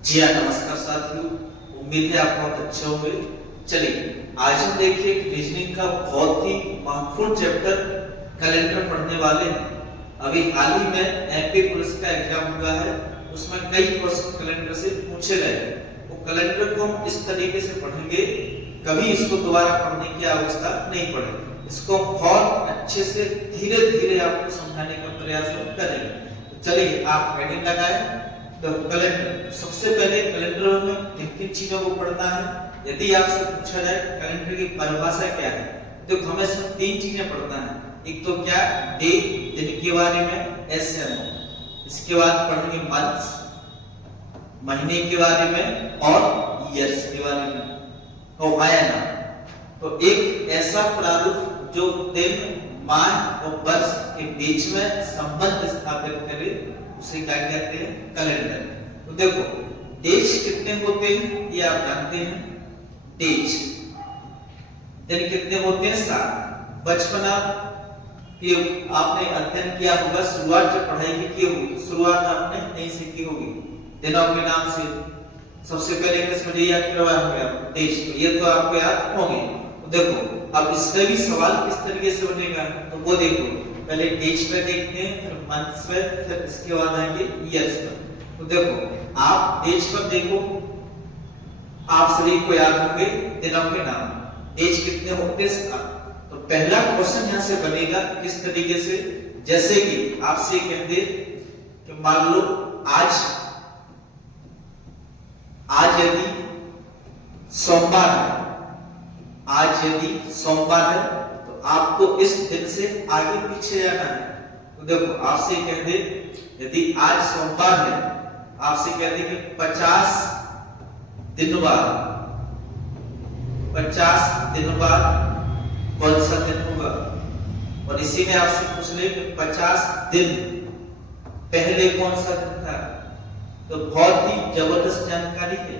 जी हाँ, नमस्कार साथियों। उम्मीद है आप बहुत अच्छे होंगे। चलिए आज हम देखिए रीजनिंग का बहुत ही महत्वपूर्ण चैप्टर कैलेंडर पढ़ने वाले हैं। अभी हाल ही में एमपी पुलिस का एग्जाम हुआ है, उसमें कई क्वेश्चन कैलेंडर से पूछे गए। वो कैलेंडर को हम इस तरीके से पढ़ेंगे, कभी इसको दोबारा पढ़ने की आवश्यकता नहीं पड़ेगी। इसको बहुत अच्छे से धीरे धीरे आपको समझाने का प्रयास करेंगे। तो चलिए आप हेडिंग लगाएं। तो कैलेंडर, सबसे पहले कैलेंडर में किन चीजों को पढ़ना है। यदि आपसे पूछा जाए कैलेंडर की परिभाषा क्या है, तो हमें सिर्फ तीन चीजें पढ़ना है। एक तो क्या, डे, दिन के बारे में, एसएम। इसके बाद पढ़ेंगे मंथ्स, महीने के बारे में, और ईयर्स के बारे में। तो आया ना, तो एक ऐसा प्रारूप जो दिन, माह और वर्ष के बीच में संबंध स्थापित करे, उसे क्या कहते हैं, कैलेंडर। तो देखो डेज कितने होते हैं ये आप जानते हैं, डेज। दिन कितने होते हैं, 7। बचपना कि आपने अध्ययन किया होगा, शुरुआत जब पढ़ाई की होगी, शुरुआत आपने नहीं से की होगी दिनों के नाम से। सबसे पहले किस में याद करवाया होगा, डेज। तो ये तो आपको याद होंगे। तो देखो अब इसका भी सवाल किस तरीके से बनेगा, तो वो देखो पहले डेज पे देखते हैं, फिर मंथ्स पे, फिर इसके बाद आएंगे ईयर्स पे। तो देखो आप डेज पर देखो, आप सभी को याद होंगे दिनों के नाम। डेज कितने होते हैं, 7। तो पहला क्वेश्चन यहां से बनेगा किस तरीके से, जैसे कि आपसे कह दे कि मान लो आज यदि सोमवार है, आज यदि सोमवार है तो आपको इस दिन से आगे पीछे जाना है। तो देखो आपसे कह दे यदि आज सोमवार है, आपसे कह दे कि 50 दिन बाद, 50 दिन बाद कौन सा दिन होगा। और इसी में आपसे पूछ ले कि 50 दिन पहले कौन सा दिन था। तो बहुत ही जबरदस्त जानकारी है।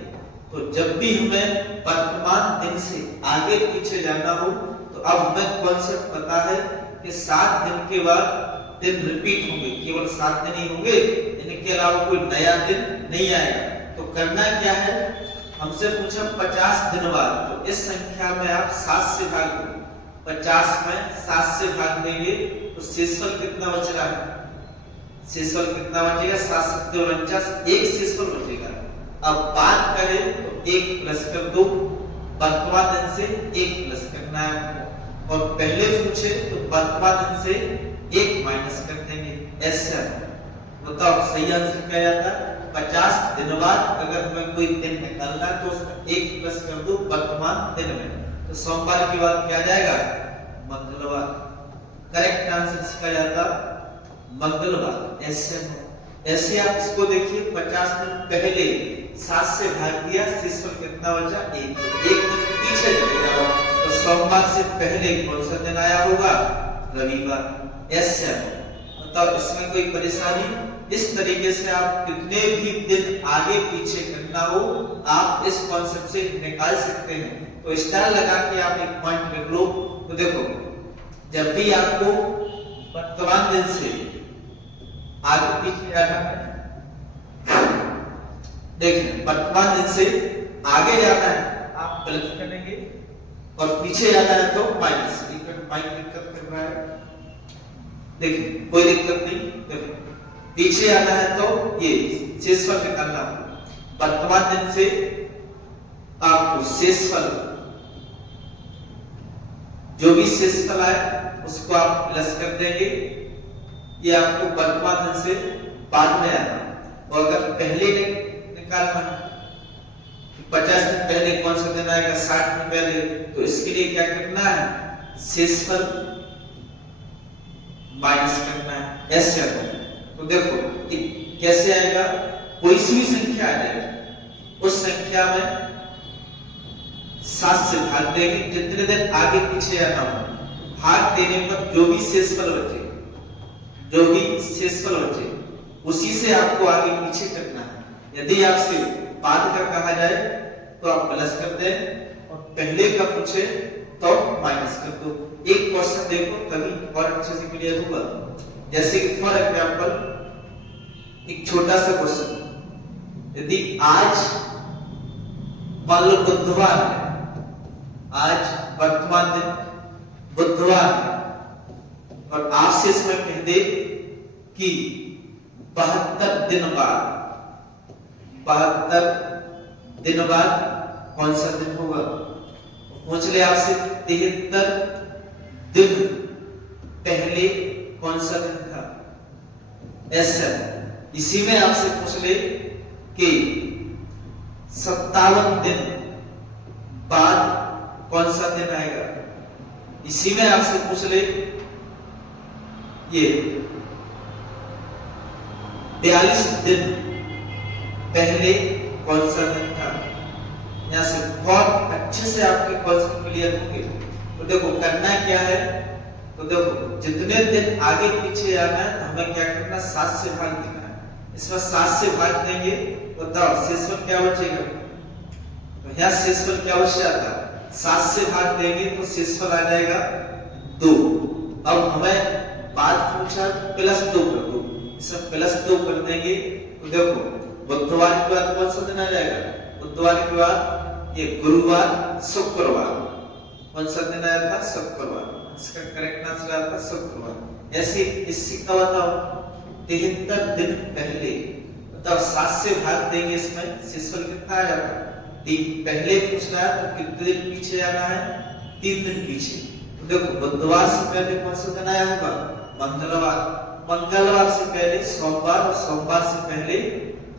तो जब भी हमें वर्तमान दिन से आगे पीछे जाना हो, तो अब हमें कॉन्सेप्ट पता है कि 7 दिन के बाद दिन रिपीट होंगे, केवल 7 दिन ही होंगे, इनके अलावा कोई नया दिन नहीं आएगा। तो करना क्या है, हमसे पूछा 50 दिन बाद, तो इस संख्या में आप 7 से भाग दो। 50 में 7 से भाग देंगे तो शेषफल कितना बच रहा है, शेषफल कितना बचेगा, 7 7 49, एक शेषफल बचेगा। अब बात करें तो 1 प्लस कर दो, वर्तमान दिन से 1 प्लस करना है। और पहले पूछे तो वर्तमान दिन से 1 माइनस कर देंगे, ऐसा। बताओ सही आंसर क्या आता है, 50 दिन बाद अगर हमें कोई दिन निकालना है तो उसका 1 प्लस कर दो वर्तमान दिन में। तो सोमवार के बाद क्या जाएगा, मंगलवार। करेक्ट आंसर इसका जाता मंगलवार। ऐसे आप इसको देखिए, 50 दिन पहले 7 से भाग दिया, शेषफल कितना बचा, 1। तो 1 दिन पीछे चले जाओ, तो सोमवार से पहले कौन सा दिन आया होगा, रविवार। ऐसे मतलब इसमें कोई परेशानी। इस तरीके से आप कितने भी दिन आगे पीछे करना हो, आप इस कॉन्सेप्ट से निकाल सकते हैं। तो स्टार लगा के आप एक पॉइंट रख लो। तो देखो जब भी आपको वर्तमान दिन से आगे पीछे जाना है, देखिए वर्तमान दिन से आगे जाना है आप प्लस करेंगे, और पीछे जाना है तो माइनस। दिक्कत कर रहा है, देखिए कोई दिक्कत नहीं। देखिए पीछे जाना है तो ये शेषफल निकालना होगा। वर्तमान दिन से आपको शेषफल, जो भी शेषफल आए उसको आप प्लस कर देंगे। ये आपको वर्तमान दिन से बाद में आना। और अगर पहले निकालना है, 50 दिन पहले कौन सा दिन आएगा, 60 दिन पहले, तो इसके लिए क्या करना है, शेषफल माइनस करना है, ऐसे आता है। तो देखो कैसे आएगा, कोई सी भी संख्या आ जाएगी, उस संख्या में 7 से भाग देंगे, जितने दिन आगे पीछे जाना हो, भाग देने पर जो भी शेषफल बचे, जो भी शेषफल बचे उसी से आपको आगे पीछे करना है। यदि आपसे बाद का कहा जाए तो आप प्लस कर दें, और पहले का पूछे तो माइनस कर दो। एक क्वेश्चन देखो तभी और अच्छे से क्लियर होगा। जैसे कि फॉर एग्जांपल एक छोटा सा क्वेश्चन, यदि आज मान लो बुधवार है, आज वर्तमान दिन बुधवार है, और आपसे इसमें कह दे कि 72 दिन बाद, 72 दिन बाद कौन सा दिन होगा? पूछ ले आपसे 73 दिन पहले कौन सा दिन था? ऐसा इसी में आपसे पूछ ले कि 57 दिन बाद कौन सा दिन आएगा? इसी में आपसे पूछ ले ये 42 दिन पहले कौन सा दिन था? यहां से बहुत अच्छे से आपके क्वेश्चन क्लियर होंगे। तो देखो करना क्या है, तो देखो जितने दिन आगे पीछे आना है तो हमें क्या करना, 7 से भाग देना है। इसमें 7 से भाग देंगे तो बताओ शेषफल क्या बचेगा? तो यहाँ शेषफल क्या बच जाता है? 7 से भाग देंगे तो शेषफल आ जाएगा 2। अब हमें बाद पूछा +2 कर दो, इसमें +2 कर देंगे तो देखो बुधवार के बाद कौन सा दिन आ जाएगा? बुधवार के बाद ये गुरुवार, शुक्रवार, कौन सा दिन आया था? शुक्रवार। इसका करेक्ट आंसर आया था शुक्रवार। ऐसे इसी का बताओ 73 दिन पहले, बताओ 7 से भाग देंगे, इसमें शेषफल कितना आ जाता? 3। पहले पूछ रहा है तो कितने दिन पीछे जाना है? 3 दिन पीछे। तो देखो बुधवार से पहले कौन सा दिन आया होगा? मंगलवार। मंगलवार से पहले सोमवार, और सोमवार से पहले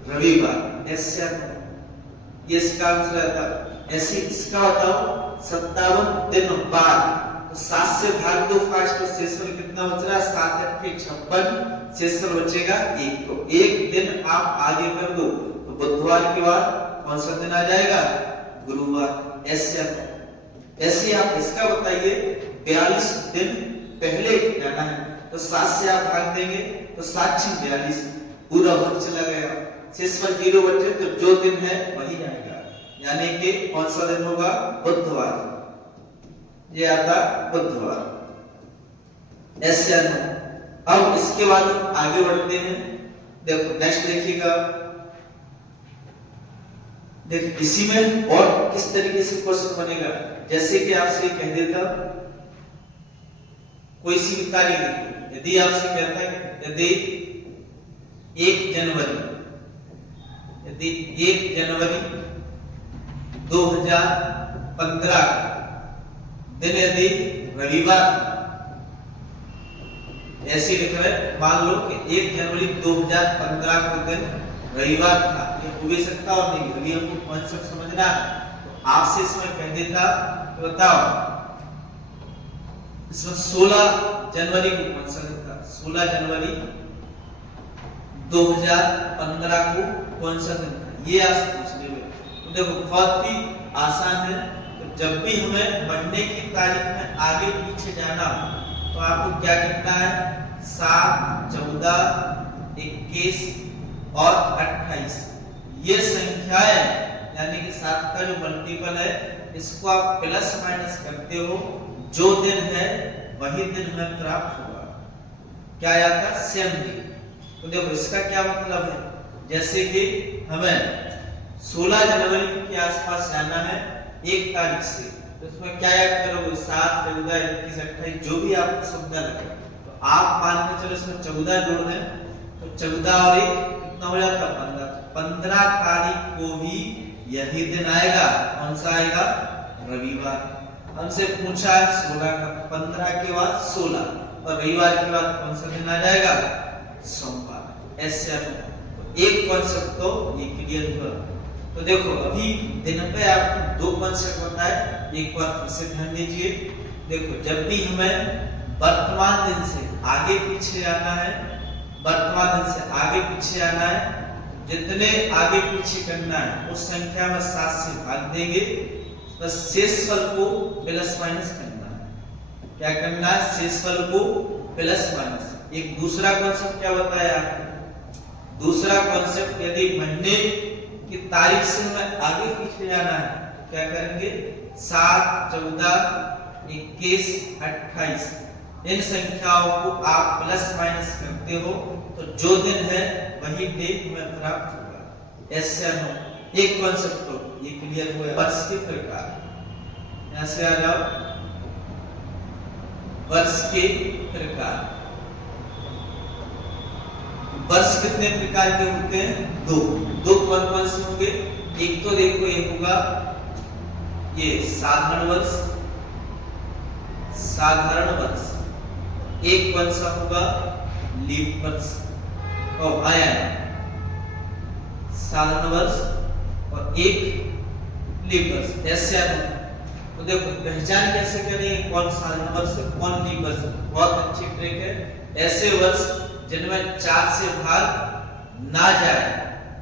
रविवार। ऐसे ये इसका आंसर आता। ऐसे इसका बताओ 57 दिन बाद, तो 7 से भाग दो फास्ट, तो शेषफल कितना बच रहा है? 7 × 8 = 56, शेषफल बचेगा 1। तो 1 दिन आप आगे कर दो तो बुधवार के बाद कौन सा दिन आ जाएगा? गुरुवार। ऐसे आप इसका बताइए 42 दिन पहले जाना है, तो 7 से आप भाग देंगे तो 7 × 42, पूरा वर्ग चला गया, शेषफल 0 बचे, तो जो दिन है वही आएगा, यानी कि कौन सा दिन होगा? बुधवार। ये आता बुधवार। ऐसे अब इसके बाद हम आगे बढ़ते हैं। देखो नेक्स्ट देखिएगा, देखिए इसी में और किस तरीके से क्वेश्चन बनेगा। जैसे कि आपसे कह देता कोई सी भी तारीख लिखो, यदि आपसे कहता है यदि 1 जनवरी 2015 दिन यदि रविवार, ऐसे लिख रहे मान लो कि 1 जनवरी 2015 को दिन रविवार था, ये हो भी सकता और नहीं, अभी हमको कॉन्सेप्ट समझना है। तो आपसे इसमें कह देता तो बताओ इसमें 16 जनवरी को कौन सा दिन था? 16 जनवरी 2015 को कौन सा दिन था? ये आप पूछ ले। तो देखो बहुत ही आसान है। तो जब भी हमें महीने की तारीख में आगे पीछे जाना हो तो आपको क्या करना है? 7, 14, 21 और 28 ये संख्याएं, यानी कि 7 का जो मल्टीपल है इसको आप प्लस माइनस करते हो, जो दिन है वही दिन हमें प्राप्त होगा। क्या आता? सेम दिन। तो देखो इसका क्या मतलब है, जैसे कि हमें 16 जनवरी के आसपास जाना है 1 तारीख से, तो इसमें क्या याद करोगे? 7, 14, 21, 28 जो भी आपको सुविधा लगे। तो आप मान के चलो इसमें 14 जोड़ दें तो 14 और 1 कितना हो जाता? 15। 15 तारीख को भी यही दिन आएगा। कौन सा आएगा? रविवार। हमसे पूछा है 16 का, 15 के बाद 16 और रविवार के बाद कौन सा दिन आ जाएगा? सोमवार। ऐसे एक कॉन्सेप्ट तो ये क्लियर हुआ। तो देखो अभी दिन पे आपको 2 कॉन्सेप्ट बताए, एक बार फिर से ध्यान दीजिए। देखो जब भी हमें वर्तमान दिन से आगे पीछे आना है, वर्तमान दिन से आगे पीछे आना है, जितने आगे पीछे करना है उस संख्या में 7 से भाग देंगे, बस शेषफल को प्लस माइनस करना है। क्या करना है? शेषफल को प्लस माइनस। एक दूसरा कॉन्सेप्ट क्या बताया आपको? दूसरा कॉन्सेप्ट यदि महीने की तारीख से हमें आगे पीछे जाना है तो क्या करेंगे? 7, 14, 21, 28 इन संख्याओं को आप प्लस माइनस करते हो तो जो दिन है वही डे हमें प्राप्त होगा। एस या नो, एक कॉन्सेप्ट तो ये क्लियर हुआ। वर्ष के प्रकार, यहां से आ जाओ, वर्ष के प्रकार। वर्ष कितने प्रकार के होते हैं? दो। दो कौन कौन से होंगे? एक तो देखो ये होगा ये साधारण वर्ष, साधारण वर्ष। एक कौन सा होगा? लीप वर्ष। और आया साधारण वर्ष और एक लीप वर्ष। ऐसे तो देखो पहचान कैसे करें कौन साधारण वर्ष कौन लीप वर्ष? बहुत अच्छी ट्रिक है। ऐसे वर्ष जिनमें 4 से भाग ना जाए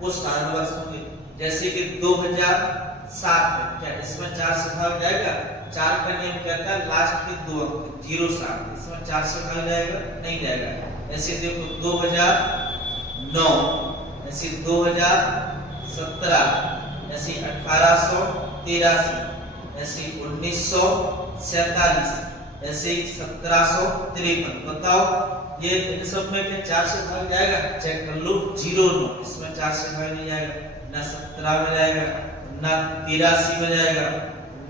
वो साधारण वर्ष होंगे। जैसे कि 2007 में क्या इसमें 4 से भाग जाएगा? 4 का नियम कहता है लास्ट के 2 अंक 07, इसमें 4 से भाग जाएगा? नहीं जाएगा। ऐसे देखो 2009, ऐसे 2017, ऐसे 1883, ऐसे 1947, ऐसे 1753। बताओ ये इन सब में क्या 4 से भाग जाएगा? चेक कर लो। 09 इसमें 4 से भाग नहीं जाएगा, ना 17 में जाएगा, ना 83 में जाएगा,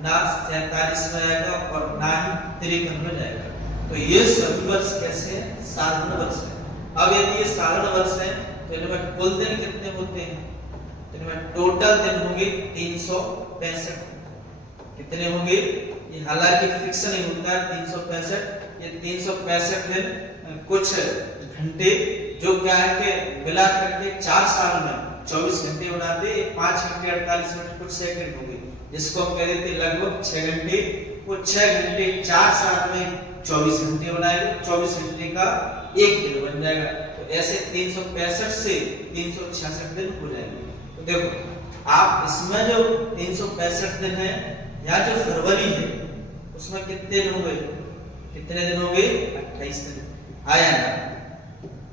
ना 47 में जाएगा और ना ही 53 में जाएगा। तो ये सभी वर्ष कैसे हैं? साधारण वर्ष है। अब यदि ये साधारण वर्ष है तो इनमें कुल दिन कितने होते हैं? इनमें टोटल दिन होंगे 365। कितने होंगे? ये हालांकि फिक्स नहीं होता है 365। ये 365 दिन कुछ घंटे जो क्या है कि मिला करके 4 साल में 24 घंटे बनाते, 5 घंटे 48 मिनट कुछ सेकंड हो गए, जिसको हम कह देते लगभग 6 घंटे। वो 6 घंटे 4 साल में 24 घंटे बनाएंगे, 24 घंटे का एक दिन बन जाएगा। तो ऐसे 365 से 366 दिन हो जाएंगे। तो देखो आप इसमें जो 365 दिन है या जो फरवरी है उसमें कितने दिन हो गए? कितने दिन हो गए? 28 दिन। आया ना?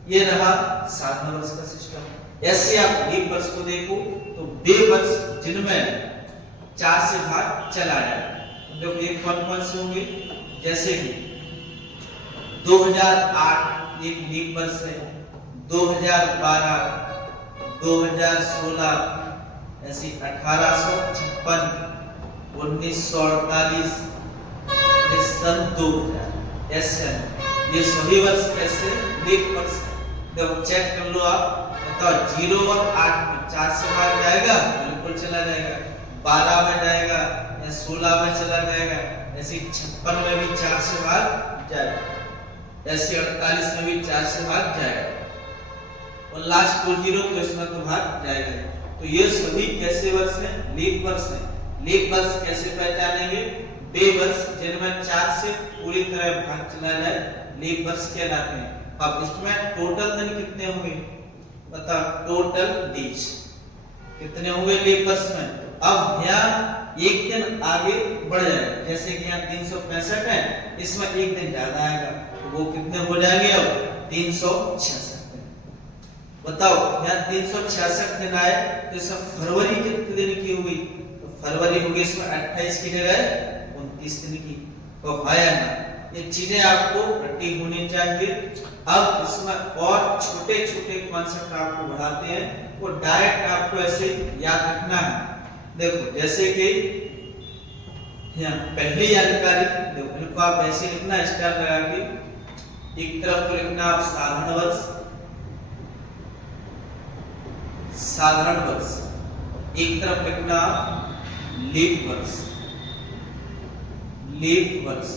ये रहा साधारण वर्ष का सिस्टम। ऐसे आप लीप वर्ष को देखो तो वे वर्ष जिनमें 4 से भाग चला जाए, देखो ये कौन कौन से होंगे? जैसे कि 2008 एक लीप वर्ष है, 2012, 2016, ऐसे 1856, 1948, सन 2000। ऐसे ये सभी वर्ष कैसे? लीप वर्ष है। तो चेक कर लो आप, बताओ 0 और 8 में 4 से भाग जाएगा? बिल्कुल चला जाएगा। 12 में जाएगा या 16 में चला जाएगा, ऐसे 56 में भी 4 से भाग जाएगा, ऐसे 48 में भी 4 से भाग जाएगा और लास्ट को 0 तो इसमें तो भाग जाएगा। तो ये सभी कैसे वर्ष हैं? लीप वर्ष हैं। लीप वर्ष कैसे पहचानेंगे? वे वर्ष जिनमें 4 से पूरी तरह भाग चला जाए लीप वर्ष कहलाते हैं। अब इसमें टोटल दिन कितने होंगे? बताओ टोटल डेज कितने होंगे लीप वर्ष में? अब यहाँ एक दिन आगे बढ़ जाएगा, जैसे कि यहाँ 365 है, इसमें एक दिन ज्यादा आएगा तो वो कितने हो जाएंगे? अब 366 दिन। बताओ यहाँ 366 दिन आए तो इसमें फरवरी कितने दिन की होगी? तो फरवरी होगी इसमें 28 की जगह 29 दिन की। तो आया ना? ये चीजें आपको रटी होनी चाहिए। अब इसमें और छोटे छोटे कॉन्सेप्ट आपको बढ़ाते हैं, वो डायरेक्ट आपको ऐसे याद रखना है। देखो जैसे कि यहाँ पहली जानकारी देखो, इनको आप ऐसे लिखना स्टार लगा के, एक तरफ तो लिखना आप साधारण वर्ष, साधारण वर्ष, एक तरफ लिखना लीप वर्ष, लीप वर्ष।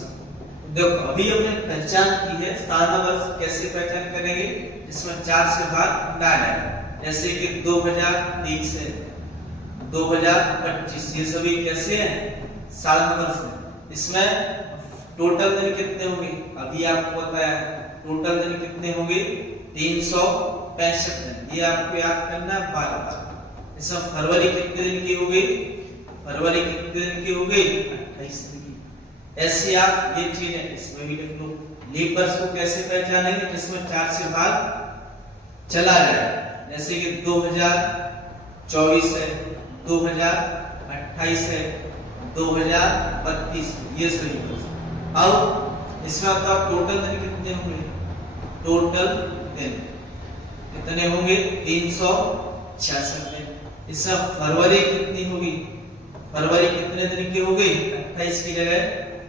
देखो अभी हमने पहचान की है साधारण वर्ष कैसे पहचान करेंगे? इसमें 4 से भाग ना जाए, जैसे कि 2023 है, 2025, ये सभी कैसे हैं? साधारण वर्ष है। इसमें टोटल दिन कितने होंगे? अभी आपको बताया टोटल दिन कितने होंगे? 365 दिन। ये आपको याद करना है 12 बार। इसमें फरवरी कितने दिन की होगी? फरवरी कितने दिन की होगी? 28 दिन की। ऐसे आप ये चीजें इसमें भी लिख लो। लीप वर्ष को कैसे पहचानेंगे? जिसमें 4 से भाग चला जाए, जैसे कि 2024 है, 2028 है, 2032, ये सही वर्ष। अब इसमें बताओ टोटल दिन कितने होंगे? टोटल दिन कितने होंगे? 366 दिन। इसमें फरवरी कितनी होगी, फरवरी कितने दिन की हो गई, 28 की जगह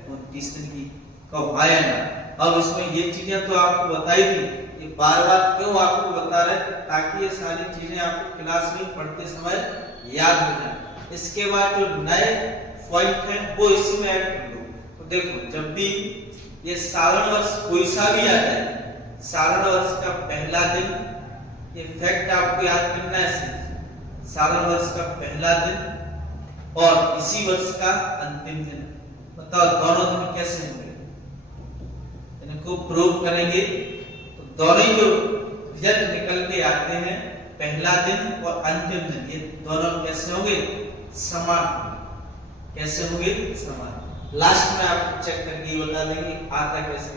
29 दिन की। कब आया ना। अब इसमें ये चीजें तो आपको बताई थी, ये बार बार क्यों आपको बता रहे हैं, ताकि ये सारी चीजें आपको क्लास में पढ़ते समय याद हो जाए। इसके बाद जो नए पॉइंट है वो इसमें ऐड कर लो। तो देखो जब भी ये सारण वर्ष कोई सा भी आ जाए, सारण वर्ष का पहला दिन, ये फैक्ट आपको याद करना है, सारण वर्ष का पहला दिन और इसी वर्ष का अंतिम दिन। बताओ दोनों दिन कैसे होंगे, इनको प्रूव करेंगे तो दोनों जो रिजल्ट निकल के आते हैं, पहला दिन और अंतिम दिन, ये दोनों कैसे होंगे, समान। कैसे होंगे, समान। लास्ट में आपको चेक करके बता देंगे आता कैसे।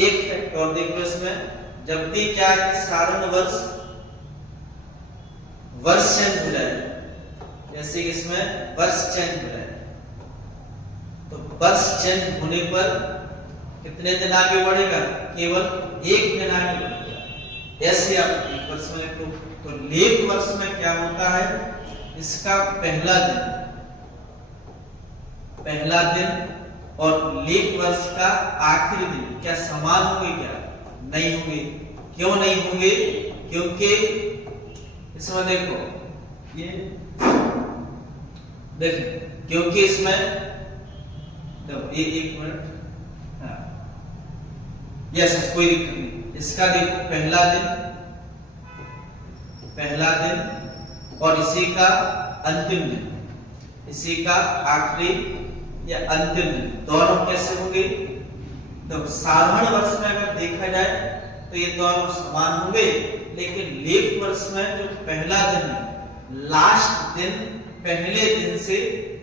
एक फैक्ट और देखो इसमें, जब भी क्या है सारण वर्ष चेंज हो जाए, जैसे कि इसमें वर्ष चेंज हो जाए, तो वर्ष चेंज होने पर कितने दिन आगे बढ़ेगा, केवल एक दिन आगे बढ़ेगा। ऐसे आप एक वर्ष में तो लीप वर्ष में क्या होता है, इसका पहला दिन और लीप वर्ष का आखिरी दिन क्या समान होंगे, क्या नहीं होंगे। क्यों नहीं होंगे, क्योंकि इसमें देखो ये देखो, क्योंकि इसमें एक मिनट, हाँ यस कोई दिक्कत नहीं। इसका देखो पहला दिन और इसी का अंतिम दिन, इसी का आखिरी या अंतिम दिन, दोनों कैसे होंगे। तो साधारण वर्ष में अगर देखा जाए तो ये दोनों समान होंगे, लेकिन लीप वर्ष में जो पहला दिन है, लास्ट दिन पहले दिन से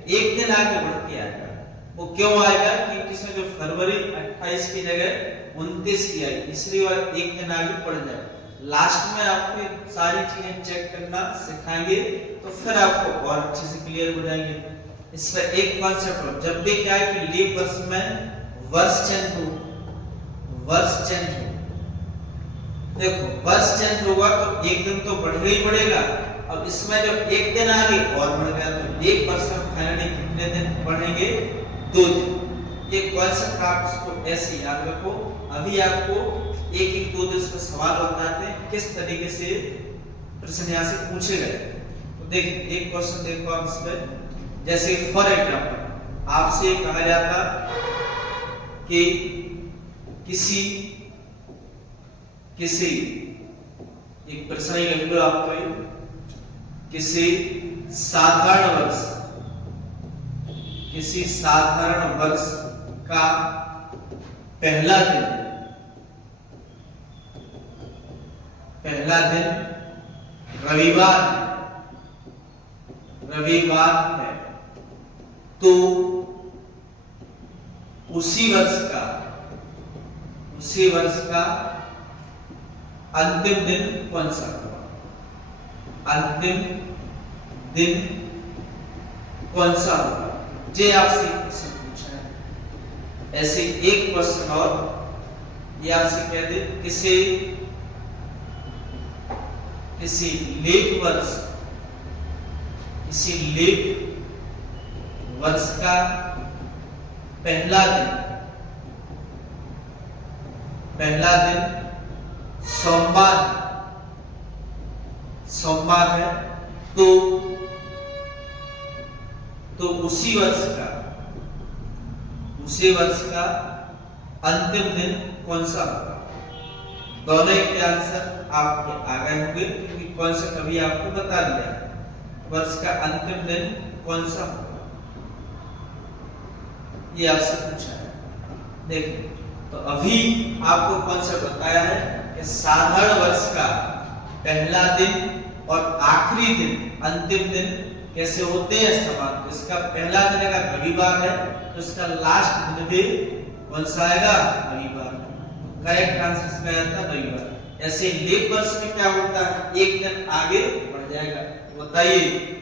एक दिन आगे बढ़ के आएगा। वो क्यों आएगा, क्योंकि इसमें जो फरवरी 28 की जगह 29 की आई, इसलिए वह एक दिन आगे बढ़ जाए। लास्ट में आपको सारी चीजें चेक करना सिखाएंगे, तो फिर आपको और अच्छे से क्लियर हो जाएंगे। इसमें एक कॉन्सेप्ट, जब भी क्या है कि लीप वर्ष में वर्ष चेंज हो, देखो वर्ष चेंज होगा तो एक दिन तो बढ़ेगा ही बढ़ेगा। अब इसमें जब एक दिन आगे और बढ़ गया तो एक वर्ष में फाइनली कितने दिन बढ़ेंगे, 2 दिन। ये कॉन्सेप्ट आप इसको ऐसे याद रखो। अभी आपको एक एक 2 दिन का सवाल बताते हैं किस तरीके से प्रश्न यहाँ से पूछे गए। तो देखिए एक क्वेश्चन देखो आप इसमें, जैसे फॉर एग्जाम्पल आपसे कहा जाता कि किसी एक प्रश्न ही लिख लो आप, तो किसी साधारण वर्ष का पहला दिन रविवार है, तो उसी वर्ष का अंतिम दिन कौन सा होगा, अंतिम दिन कौन सा होगा। ये आपसे क्वेश्चन पूछा है। ऐसे एक क्वेश्चन और ये आपसे कह दे, किसी लीप वर्ष का पहला दिन सोमवार है, तो उसी वर्ष का अंतिम दिन कौन सा होगा। दोनों के आंसर आपके आ गए होंगे, क्योंकि कौन सा कभी आपको बता दिया, वर्ष का अंतिम दिन कौन सा होगा, ये आपसे पूछा है। देखिए तो अभी आपको कौन सा बताया है कि साधारण वर्ष का पहला दिन और आखिरी दिन, अंतिम दिन कैसे होते हैं, समान। तो इसका पहला दिन अगर रविवार है तो इसका लास्ट दिन भी कौन सा आएगा, रविवार। करेक्ट आंसर इसका आता है रविवार। ऐसे लीप वर्ष में क्या होता है, एक दिन आगे बढ़ जाएगा। बताइए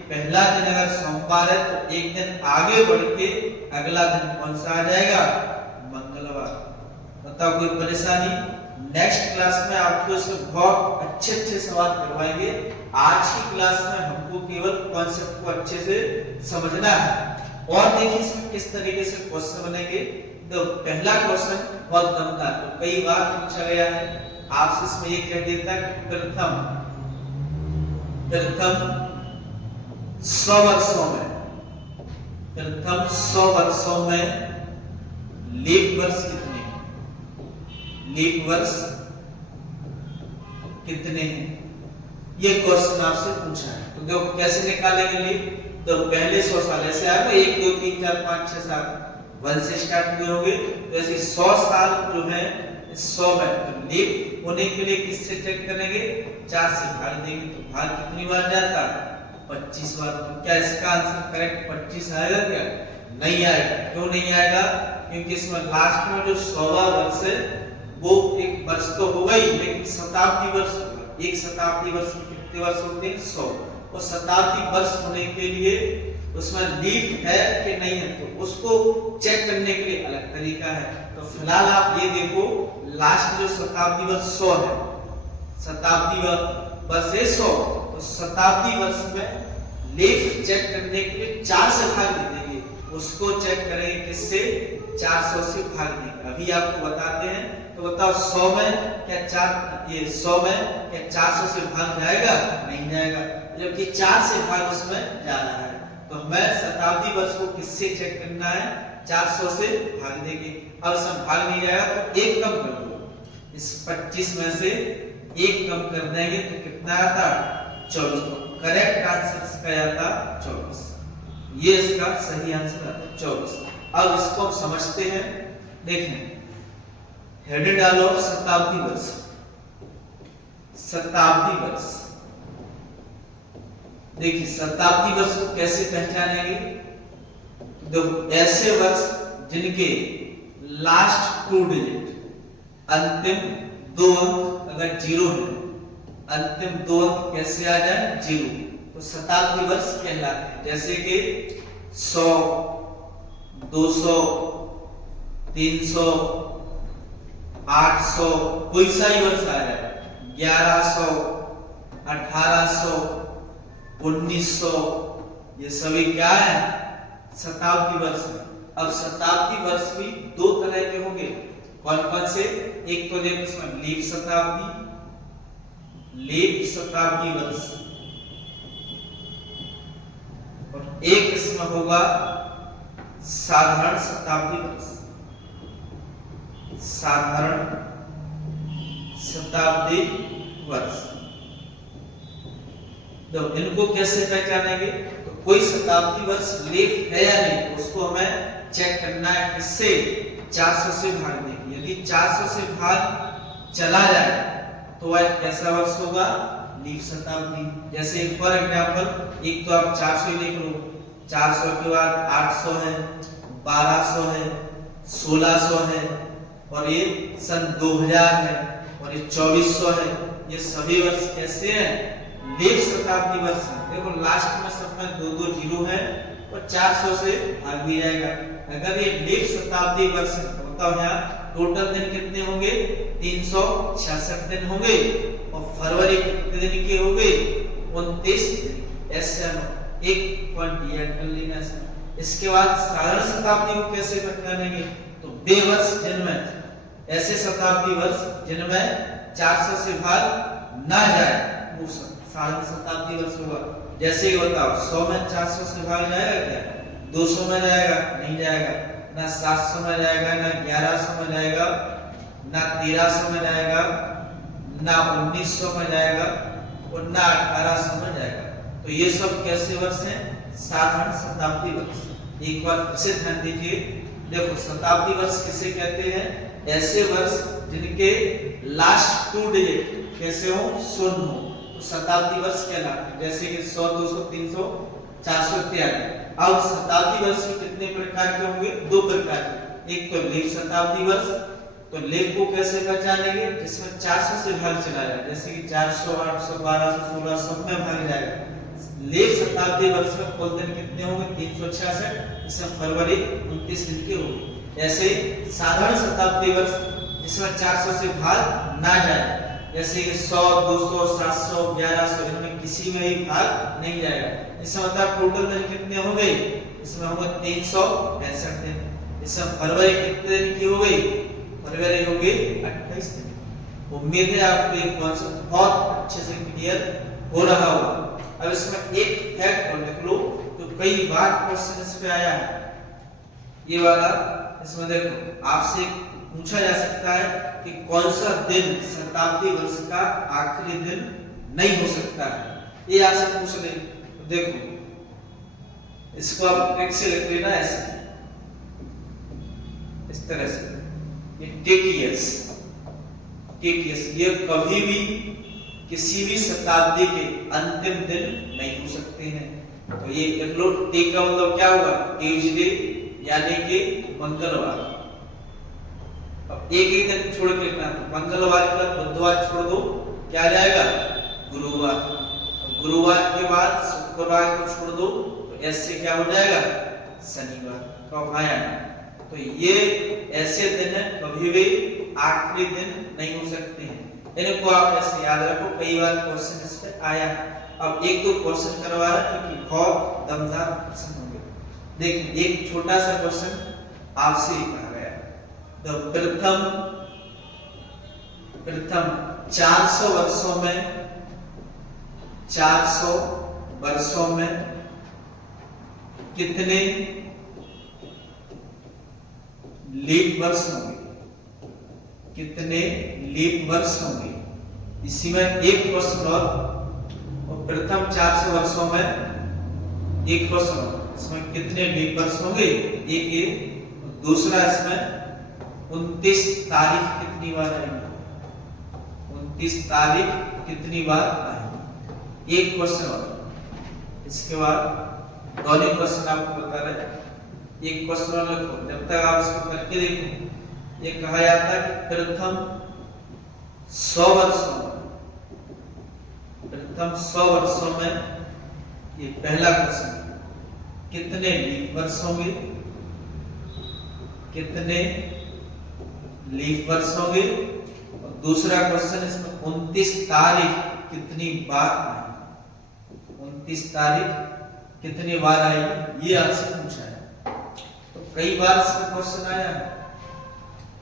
पहला दिन अगर सोमवार है तो एक दिन आगे बढ़ के अगला दिन कौन सा आ जाएगा, मंगलवार। बताओ कोई परेशानी। नेक्स्ट क्लास में आपको इसमें बहुत अच्छे सवाल करवाएंगे। आज की क्लास में हमको केवल कॉन्सेप्ट को अच्छे से समझना है। और देखिए इसमें किस तरीके से क्वेश्चन बनेंगे। तो पहला क्वेश्चन बहुत दमदार, तो कई बार पूछा गया है आपसे, इसमें ये कह देता है कि प्रथम 100 वर्षों में, प्रथम 100 वर्षों में लीप वर्ष कितने हैं? लीप वर्ष कितने हैं? ये क्वेश्चन आपसे पूछा है। तो देखो कैसे निकालेंगे लीप। तो पहले 100 साल ऐसे आएगा, 1 2 3 4 5 6 7 1 से स्टार्ट हुए होंगे। तो ऐसे 100 साल जो है 100 में, तो लीप होने के लिए किससे चेक करेंगे? 4 से भाग देंगे। तो भाग कितनी बार जाता है? 25 बार। तो क्या इसका आंसर करेक्ट 25 आएगा क्या? नहीं आएगा। क्यों नहीं आएगा? क्योंकि इसमें लास्ट में जो 100वां वर्ष है वो एक वर्ष तो होगा ही, लेकिन शताब्दी वर्ष होगा। एक शताब्दी वर्ष में कितने वर्ष होते हैं? 100। और शताब्दी वर्ष होने के लिए उसमें लीप है कि नहीं है, तो उसको चेक करने के लिए अलग तरीका है। तो फिलहाल आप ये देखो, लास्ट जो शताब्दी वर्ष 100 है, शताब्दी वर्ष है 100, तो शताब्दी वर्ष में लीप चेक करने के लिए 4 से भाग देंगे। उसको चेक करेंगे किससे? 400 से भाग देंगे। अभी आपको बताते हैं। तो बताओ 100 में क्या 100 में क्या 400 से भाग जाएगा? नहीं जाएगा, जबकि 4 से भाग उसमें जा रहा है। तो हमें शताब्दी वर्ष को किससे चेक करना है? 400 से भाग देंगे। अब इसमें भाग नहीं जाएगा तो एक कम कर दो, इस 25 में से एक कम कर देंगे तो कितना आता? 24। तो करेक्ट आंसर इसका आता 24। ये इसका सही आंसर आता 24। अब इसको हम समझते हैं। देखें, हेड डालो शताब्दी वर्ष। शताब्दी वर्ष, देखिए शताब्दी वर्ष को कैसे पहचानेंगे? देखो ऐसे वर्ष जिनके लास्ट 2 डिजिट, अंतिम 2 अंक अगर 0 है, अंतिम 2 अंक कैसे आ जाए? 0, तो शताब्दी वर्ष कहलाते हैं। जैसे कि 100, 200, 300, 800, कोई सा ही वर्ष आ जाए, 1100, 1800, 1900, ये सभी क्या है? शताब्दी वर्ष है। अब शताब्दी वर्ष भी 2 तरह के होंगे। कौन कौन से? एक तो देखो इसमें लीप शताब्दी, लीप शताब्दी वर्ष, और एक इसमें होगा साधारण शताब्दी वर्ष। साधारण शताब्दी वर्ष। तो इनको कैसे पहचानेंगे? तो कोई शताब्दी वर्ष लीप है या नहीं, उसको हमें चेक करना है किससे? 400 से भाग देंगे। यदि 400 से भाग चला जाए तो वह कैसा वर्ष होगा? लीप शताब्दी। जैसे फॉर एग्जांपल, एक तो आप 400 ही देख लो, 400 के बाद 800 है, 1200 है, 1600 है, और ये सन 2000 है, और ये 2400 है। ये सभी वर्ष कैसे हैं? लीप शताब्दी वर्ष है। देखो लास्ट में सब में 2 जीरो है और 400 से भाग भी जाएगा। अगर ये लीप शताब्दी वर्ष है तो बताओ यहाँ टोटल दिन कितने होंगे? 366 दिन होंगे। और फरवरी कितने दिन के होंगे? 29 दिन। ऐसे हम एक पॉइंट ऐड कर लेना है। इसके बाद साधारण शताब्दी को कैसे पहचानेंगे? तो वे वर्ष जिनमें, ऐसे शताब्दी वर्ष जिनमें 400 से भाग ना जाए वो साधारण शताब्दी वर्ष होगा। जैसे ही बताओ 100 में 400 से भाग जाएगा क्या? 200 में जाएगा? नहीं जाएगा। ना 700 में जाएगा, ना 1100 में जाएगा, ना 1300 में जाएगा, ना 1900 में जाएगा, और ना 1800 में जाएगा। तो ये सब कैसे वर्ष हैं? साधारण शताब्दी वर्ष। एक बार फिर से ध्यान दीजिए। देखो शताब्दी वर्ष किसे कहते हैं? ऐसे वर्ष जिनके लास्ट 2 डिजिट कैसे हो? शून्य हो, तो शताब्दी वर्ष कहलाते हैं। जैसे कि 100, 200, 300, 400 इत्यादि। अब शताब्दी वर्ष में कितने प्रकार के होंगे? 2 प्रकार के। एक तो लीप शताब्दी वर्ष। तो लीप को कैसे पहचानेंगे? जिसमें 400 से भाग चला जाए, जैसे कि 400, 800, 1200, 1600 सब में भाग जाएगा। लीप शताब्दी वर्ष में कुल दिन कितने होंगे? 366, इसमें फरवरी 29 दिन के होंगे। ऐसे साधारण शताब्दी वर्ष जिसमें 400 से भाग ना जाए, जैसे कि 100, 200, 700, 1100 इनमें किसी में भी भाग नहीं जाएगा। इसका मतलब टोटल दिन कितने हो गए? इसमें होंगे 365 दिन। इसमें फरवरी कितने दिन की हो गई? फरवरी हो गई 28 दिन। उम्मीद है आपको ये कॉन्सेप्ट बहुत अच्छे से क्लियर हो रहा होगा। अब इसमें एक फैक्ट और लिख लो जो कई बार क्वेश्चन इस पे आया है, ये वाला। इसमें देखो आपसे पूछा जा सकता है कि कौन सा दिन शताब्दी वर्ष का आखिरी दिन नहीं हो सकता है, ये आपसे पूछ ले। तो देखो इसको आप ट्रिक से लिख लेना ऐसे, इस तरह से, ये टीटीएस। ये कभी भी किसी भी शताब्दी के अंतिम दिन नहीं हो सकते हैं। तो ये लिख लो, टी का मतलब क्या होगा? ट्यूसडे यानी कि मंगलवार। अब एक ही दिन छोड़ के लिखना, मंगलवार के बाद बुधवार छोड़ दो, क्या आ जाएगा? गुरुवार। गुरुवार के बाद शुक्रवार को छोड़ दो तो ऐसे क्या हो जाएगा? शनिवार। तो आया। तो ये ऐसे दिन है कभी भी आखिरी दिन नहीं हो सकते हैं। इनको आप ऐसे याद रखो, कई बार क्वेश्चन इस पे आया है। अब एक दो क्वेश्चन करवा रहा है क्योंकि बहुत दमदार क्वेश्चन होंगे। देखिए एक छोटा सा क्वेश्चन आपसे ही कहा गया, तो प्रथम 400 वर्षों में कितने लीप वर्ष होंगे? कितने लीप वर्ष होंगे? इसी में एक क्वेश्चन और प्रथम 400 वर्षों में एक क्वेश्चन, इसमें कितने लीप वर्ष होंगे? एक ये। दूसरा इसमें 29 तारीख कितनी बार आएगी? 29 तारीख कितनी बार आएगी? एक क्वेश्चन और। इसके बाद दोनों क्वेश्चन आपको बता रहे, एक क्वेश्चन और लिखो, जब तक आप इसको करके देखो। ये कहा जाता है कि प्रथम 100 वर्षों में ये पहला क्वेश्चन, कितने लीप वर्ष होंगे? कितने लीप वर्ष होंगे? और दूसरा क्वेश्चन इसमें 29 तारीख कितनी बार आएगी? 29 तारीख कितनी बार आएगी, ये आपसे पूछा है। तो कई बार इसका क्वेश्चन आया है।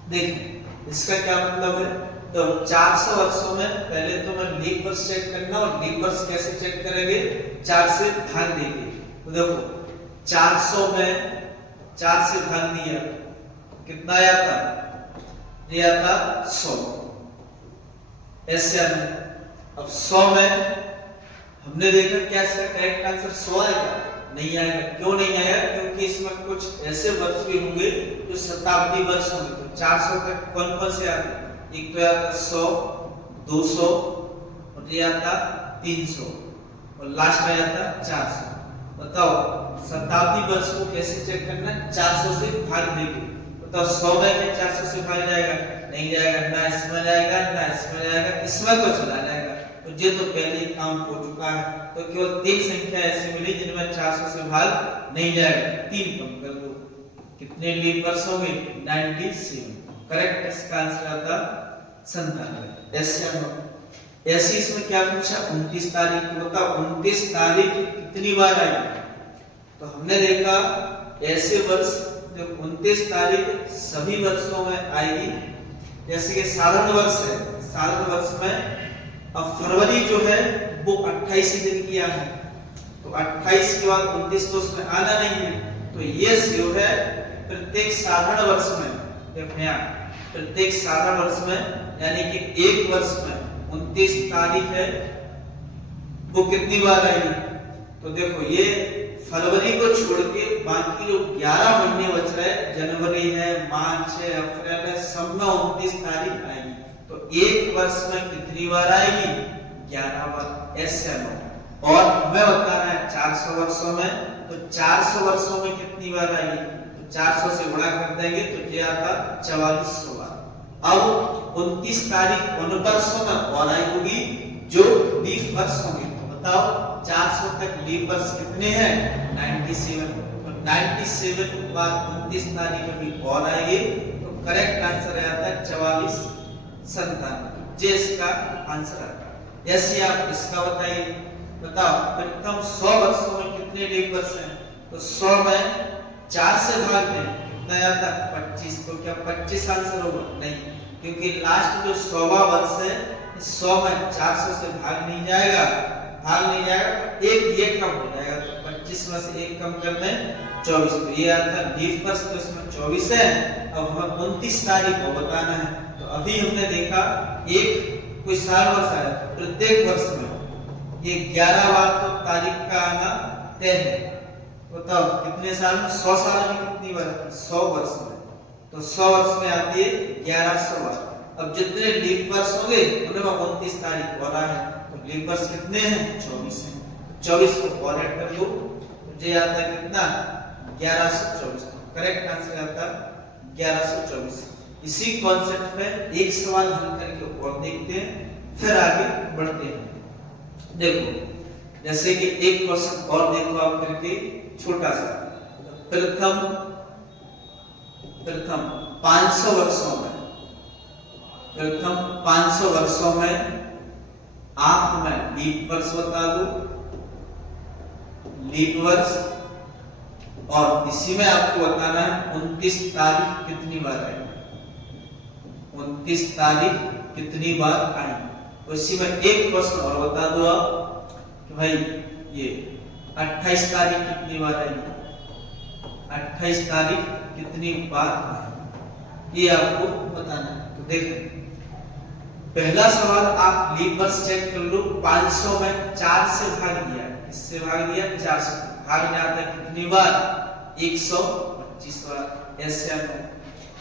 देखिए इसका क्या मतलब है? तो 400 वर्षों में पहले तो मैं लीप वर्ष चेक करना, और लीप वर्ष कैसे चेक करेंगे? 4 से भाग देंगे। तो देखो 400 में 4 से भाग दिया, कितना आया था? ये आता 100। ऐसे अब 100 में हमने देखा क्या इसका करेक्ट आंसर 100 आएगा? नहीं आएगा। क्यों नहीं आएगा? क्योंकि इसमें कुछ ऐसे वर्ष भी होंगे जो शताब्दी वर्ष होंगे। तो 400 तक कौन कौन से आते? एक तो आता 100, 200 और ये आता 300 और लास्ट में आता 400। बताओ शताब्दी वर्ष को कैसे चेक करना है? 400 से भाग देंगे। बताओ 100 में 400 से भाग जाएगा? नहीं जाएगा। ना इसमें जाएगा ना इसमें जाएगा, इसमें तो चला जाएगा। तो ये तो पहले ही काम हो चुका है। तो केवल 3 संख्या ऐसी मिली जिनमें 400 से भाग नहीं जाएगा। 3 कम कर दो, कितने लीप वर्ष होंगे? 97। करेक्ट इसका आंसर आता 97। ऐसे इसमें क्या पूछा? 29 तारीख। बताओ 29 तारीख कितनी बार आई? तो हमने देखा ऐसे वर्ष जो 29 तारीख सभी वर्षों में आएगी। जैसे कि साधारण वर्ष है, साधारण वर्ष में अब फरवरी जो है वो 28 दिन किया है, तो 28 के बाद 29 तो उसमें आना नहीं है। तो ये जो है प्रत्येक साधारण वर्ष में, देखो यहाँ प्रत्येक साधारण वर्ष में यानी कि एक वर्ष में 29 तारीख है, वो कितनी बार आएगी? तो देखो ये फरवरी को छोड़ के बाकी जो 11 महीने बच रहे, जनवरी है, मार्च है, अप्रैल है, सब में 29 तारीख आएगी। तो एक वर्ष में कितनी बार आएगी? 11 बार। ऐसे और हमें बताना है 400 वर्षों में, तो 400 वर्षों में कितनी बार आएगी? तो 400 से गुणा कर देंगे तो ये आता 4400 बार। अब 29 तारीख उन वर्षों में और आई होगी जो लीप वर्ष होंगे। तो बताओ 400 तक लीप वर्ष कितने हैं? 97। तो 97 के बाद 29 तारीख अभी और आएगी। तो करेक्ट आंसर आता है 4497। जे इसका आंसर आता है। ऐसे आप इसका बताइए, बताओ प्रथम 100 वर्षों में कितने लीप वर्ष हैं? तो 100 में 4 से भाग दें कितना आता है? 25। तो क्या 25 आंसर होगा? नहीं, क्योंकि लास्ट जो 100वां वर्ष है 100 में 400 से भाग नहीं जाएगा, तो एक ये कम हो जाएगा। तो 25 में से एक कम कर दें 24, तो ये आता है लीप वर्ष। तो इसमें 24 है। अब हमें 29 तारीख को बताना है। तो अभी हमने देखा एक कोई साल वर्ष आया, प्रत्येक वर्ष में ये 11वां तो तारीख का आना तय है। बताओ कितने साल में? 100 साल में कितनी बार? 100 वर्ष में। तो 100 वर्ष में आती है 1100 बार। अब जितने लीप वर्ष होंगे उनमें 29 तारीख हो रहा है, तो लीप वर्ष कितने हैं? 24 हैं। 24 को और ऐड कर लो, मुझे आता है कितना? 1124। करेक्ट आंसर आता है 1124। इसी कॉन्सेप्ट पे एक सवाल हल करके और देखते हैं, फिर आगे बढ़ते हैं। देखो जैसे कि एक क्वेश्चन और देखो आप करके, छोटा सा। प्रथम 500 वर्षों में, प्रथम 500 वर्षों में आप हमें लीप वर्ष बता दो, लीप वर्ष, और इसी में आपको बताना है 29 तारीख कितनी बार आई, 29 तारीख कितनी बार आई। तो इसी में एक प्रश्न और बता दो आप कि भाई ये 28 तारीख कितनी बार आई, 28 तारीख कितनी बार आई, ये आपको बताना है। तो देखो पहला सवाल आप लीप वर्ष चेक कर लो। 500 में 4 से भाग दिया, इससे भाग दिया 4 से, भाग जाता है कितनी बार? 125 बार। ऐसे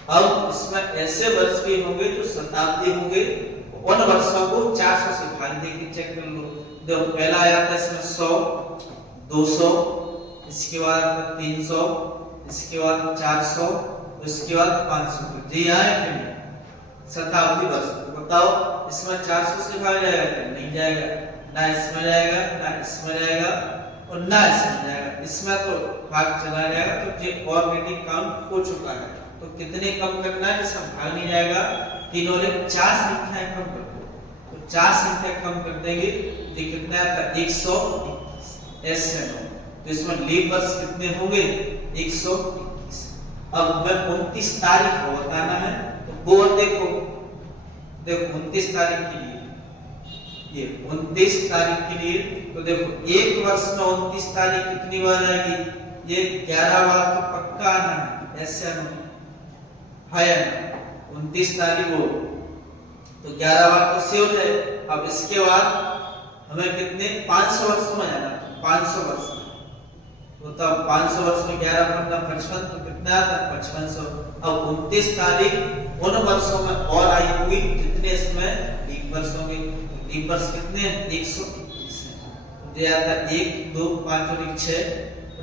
अब इसमें ऐसे वर्ष भी होंगे जो शताब्दी होंगे, उन वर्षों को 400 से भाग देके चेक कर लो। देखो पहला आया था इसमें 100, 200, इसके बाद 300, इसके बाद 400, इसके बाद 500। जी आए कि नहीं? शताब्दी वर्ष। बताओ इसमें 400 से भाग जाएगा क्या? नहीं जाएगा, ना इसमें जाएगा, ना इसमें जाएगा, और ना इसमें जाएगा। इसमें तो भाग चला जाएगा, तो ये ऑलरेडी काउंट हो चुका है। तो कितने कम करना है? जिसमें भाग नहीं जाएगा, तीनों ने 4 संख्याएं कम कर दो। तो 4 संख्या कम कर देंगे तो कितना आता है? 121। ऐसे तो इसमें लीप वर्ष कितने होंगे? 121। अब मैं 29 तारीख को बताना है, तो वो देखो 29 तारीख के लिए, ये 29 तारीख के लिए, तो देखो एक वर्ष में 29 तारीख कितनी बार आएगी? ये 11 बार तो पक्का आना है। ऐसे है 29 तारीख हो तो 11 बार तो श्योर है। अब इसके बाद हमें कितने 500 वर्षों में जाना, 500 वर्ष में, तो तब 500 वर्ष में 11 पंद्रह 55, तो कितना आता है? 5500। अब 29 तारीख उन वर्षों में और आई हुई जितने इसमें लीप वर्ष होंगे। लीप वर्ष कितने हैं? 121 है। ये आता है 1 2 5 और 1 6,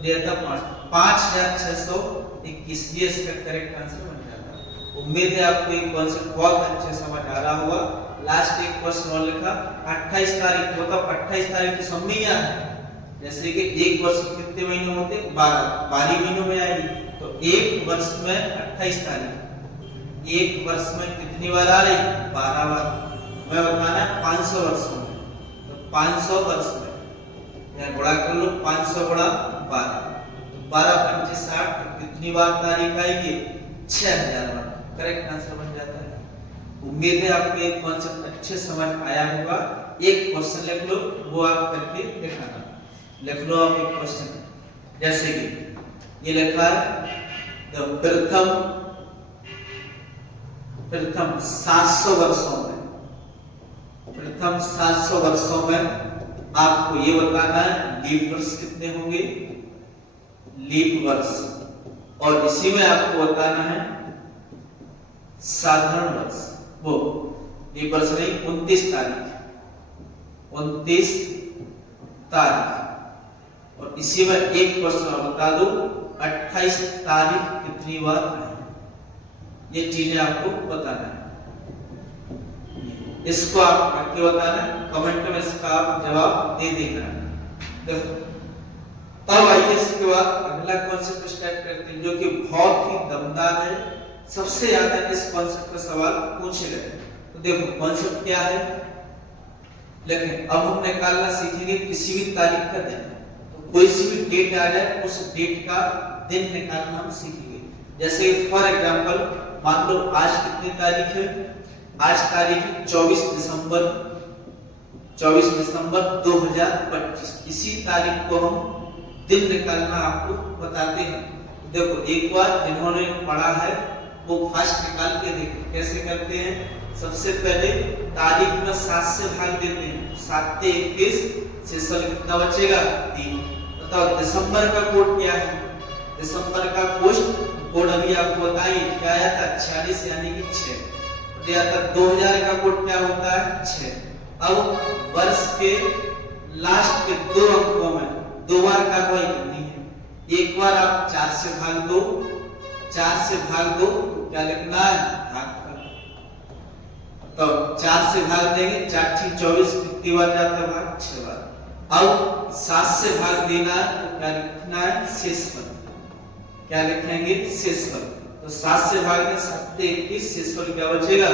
ये आता है 5621। ये इसका करेक्ट आंसर बन जाता है। उम्मीद है आपको ये कॉन्सेप्ट बहुत अच्छे समझ आ रहा होगा। लास्ट एक क्वेश्चन और लिखा 28 तारीख, मतलब 28 तारीख की सम्मिया है। जैसे कि एक वर्ष में कितने महीने होते? 12 महीनों में आएगी। तो एक वर्ष में 28 तारीख, एक वर्ष में कितनी बार आ रही? 12 बार। मैं बताना है 500 वर्षों में, तो 500 वर्ष में यार गुणा कर लो, 500 गुणा 12, तो 12 25 60, तो कितनी बार तारीख आएगी? 6000 बार। करेक्ट आंसर बन जाता है। उम्मीद है आपको ये कॉन्सेप्ट अच्छे समझ आया होगा। एक क्वेश्चन लिख लो, वो आप करके दिखाना। लिख लो आप एक क्वेश्चन, जैसे कि ये लिखा है प्रथम 700 वर्षों में, प्रथम 700 वर्षों में आपको ये बताना है लीप वर्ष कितने होंगे, लीप वर्ष, और इसी में आपको बताना है साधारण वर्ष। वो लीप वर्ष नहीं, 29 तारीख, 29 तारीख, और इसी में एक क्वेश्चन बता दो 28 तारीख कितनी बार आई। ये चीजें आपको बताना है। इसको आप करके बताना है, कमेंट में इसका आप जवाब दे देना है। देखो तब आइए इसके बाद अगला कॉन्सेप्ट स्टार्ट करते हैं, जो कि बहुत ही दमदार है। सबसे ज्यादा इस कॉन्सेप्ट का सवाल पूछे गए। तो देखो कॉन्सेप्ट क्या है, लेकिन अब हम निकालना सीखेंगे किसी भी तारीख का दिन, तो कोई सी भी डेट आ जाए उस डेट का दिन निकालना हम सीखेंगे। जैसे फॉर एग्जांपल मान लो आज कितनी तारीख है, आज तारीख है 24 दिसंबर 2025। इसी तारीख को हम दिन निकालना आपको बताते हैं। देखो एक बार जिन्होंने पढ़ा है वो फास्ट निकाल के देखो कैसे करते हैं। सबसे पहले तारीख में 7 से भाग देते हैं, 7 से 21 शेषफल कितना बचेगा 3। बताओ दिसंबर का कोड क्या है, दिसंबर का कोड अभी आपको बताइए क्या आया था 46 यानी कि 6। दिया था 2000 का कोड क्या होता है 6। अब वर्ष के लास्ट के 2 अंकों में 2 बार कार्रवाई करनी है। एक बार आप 4 से भाग दो, 4 से भाग दो क्या लिखना है भाग कर, तो 4 से भाग देंगे 4 × 24 कितनी बार जाता है भाग 6 बार। अब 7 से भाग देना है तो क्या लिखना है शेषफल, क्या लिखेंगे शेषफल। तो 7 से भाग दें 7 से 21 शेषफल क्या बचेगा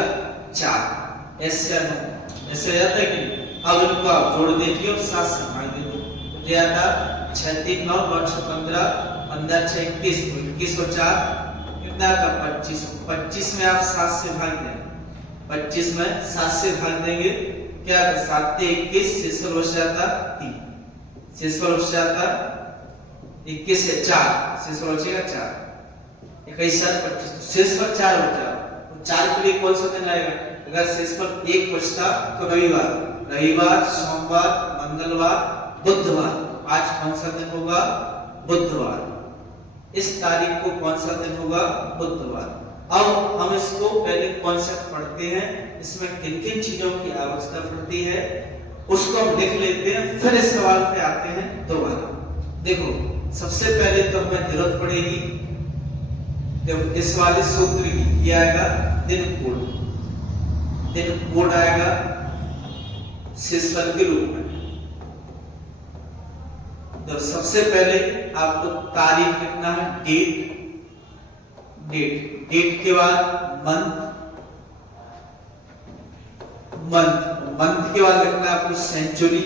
4। ऐसे आता है कि अब इनको आप जोड़ दीजिए और 7 से भाग दे दो तो क्या आता 6 3 9 9 6 15 15 6 21 21 और 4 कितना आता 25। 25 में आप 7 से भाग दें, 25 में 7 से भाग देंगे क्या 7 से 21 शेषफल बच जाता 3, शेषफल बच जाता 21 से 4 शेषफल बचेगा 4, 21 7 25 तो शेषफल 4 बचा। तो 4 के लिए कौन सा दिन आएगा, अगर शेषफल 1 बचता तो रविवार सोमवार मंगलवार बुधवार, आज कौन सा दिन होगा बुधवार, इस तारीख को कौन सा दिन होगा बुधवार। अब हम इसको पहले कॉन्सेप्ट पढ़ते हैं, इसमें किन किन चीजों की आवश्यकता पड़ती है उसको हम लिख लेते हैं, फिर इस सवाल पे आते हैं दोबारा। देखो सबसे पहले तो हमें जरूरत पड़ेगी, देखो इस वाले सूत्र की क्या आएगा दिन कोड आएगा शेषफल के रूप में। तो सबसे पहले आपको तारीख लिखना है डेट के बाद मंथ के बाद लिखना है आपको सेंचुरी,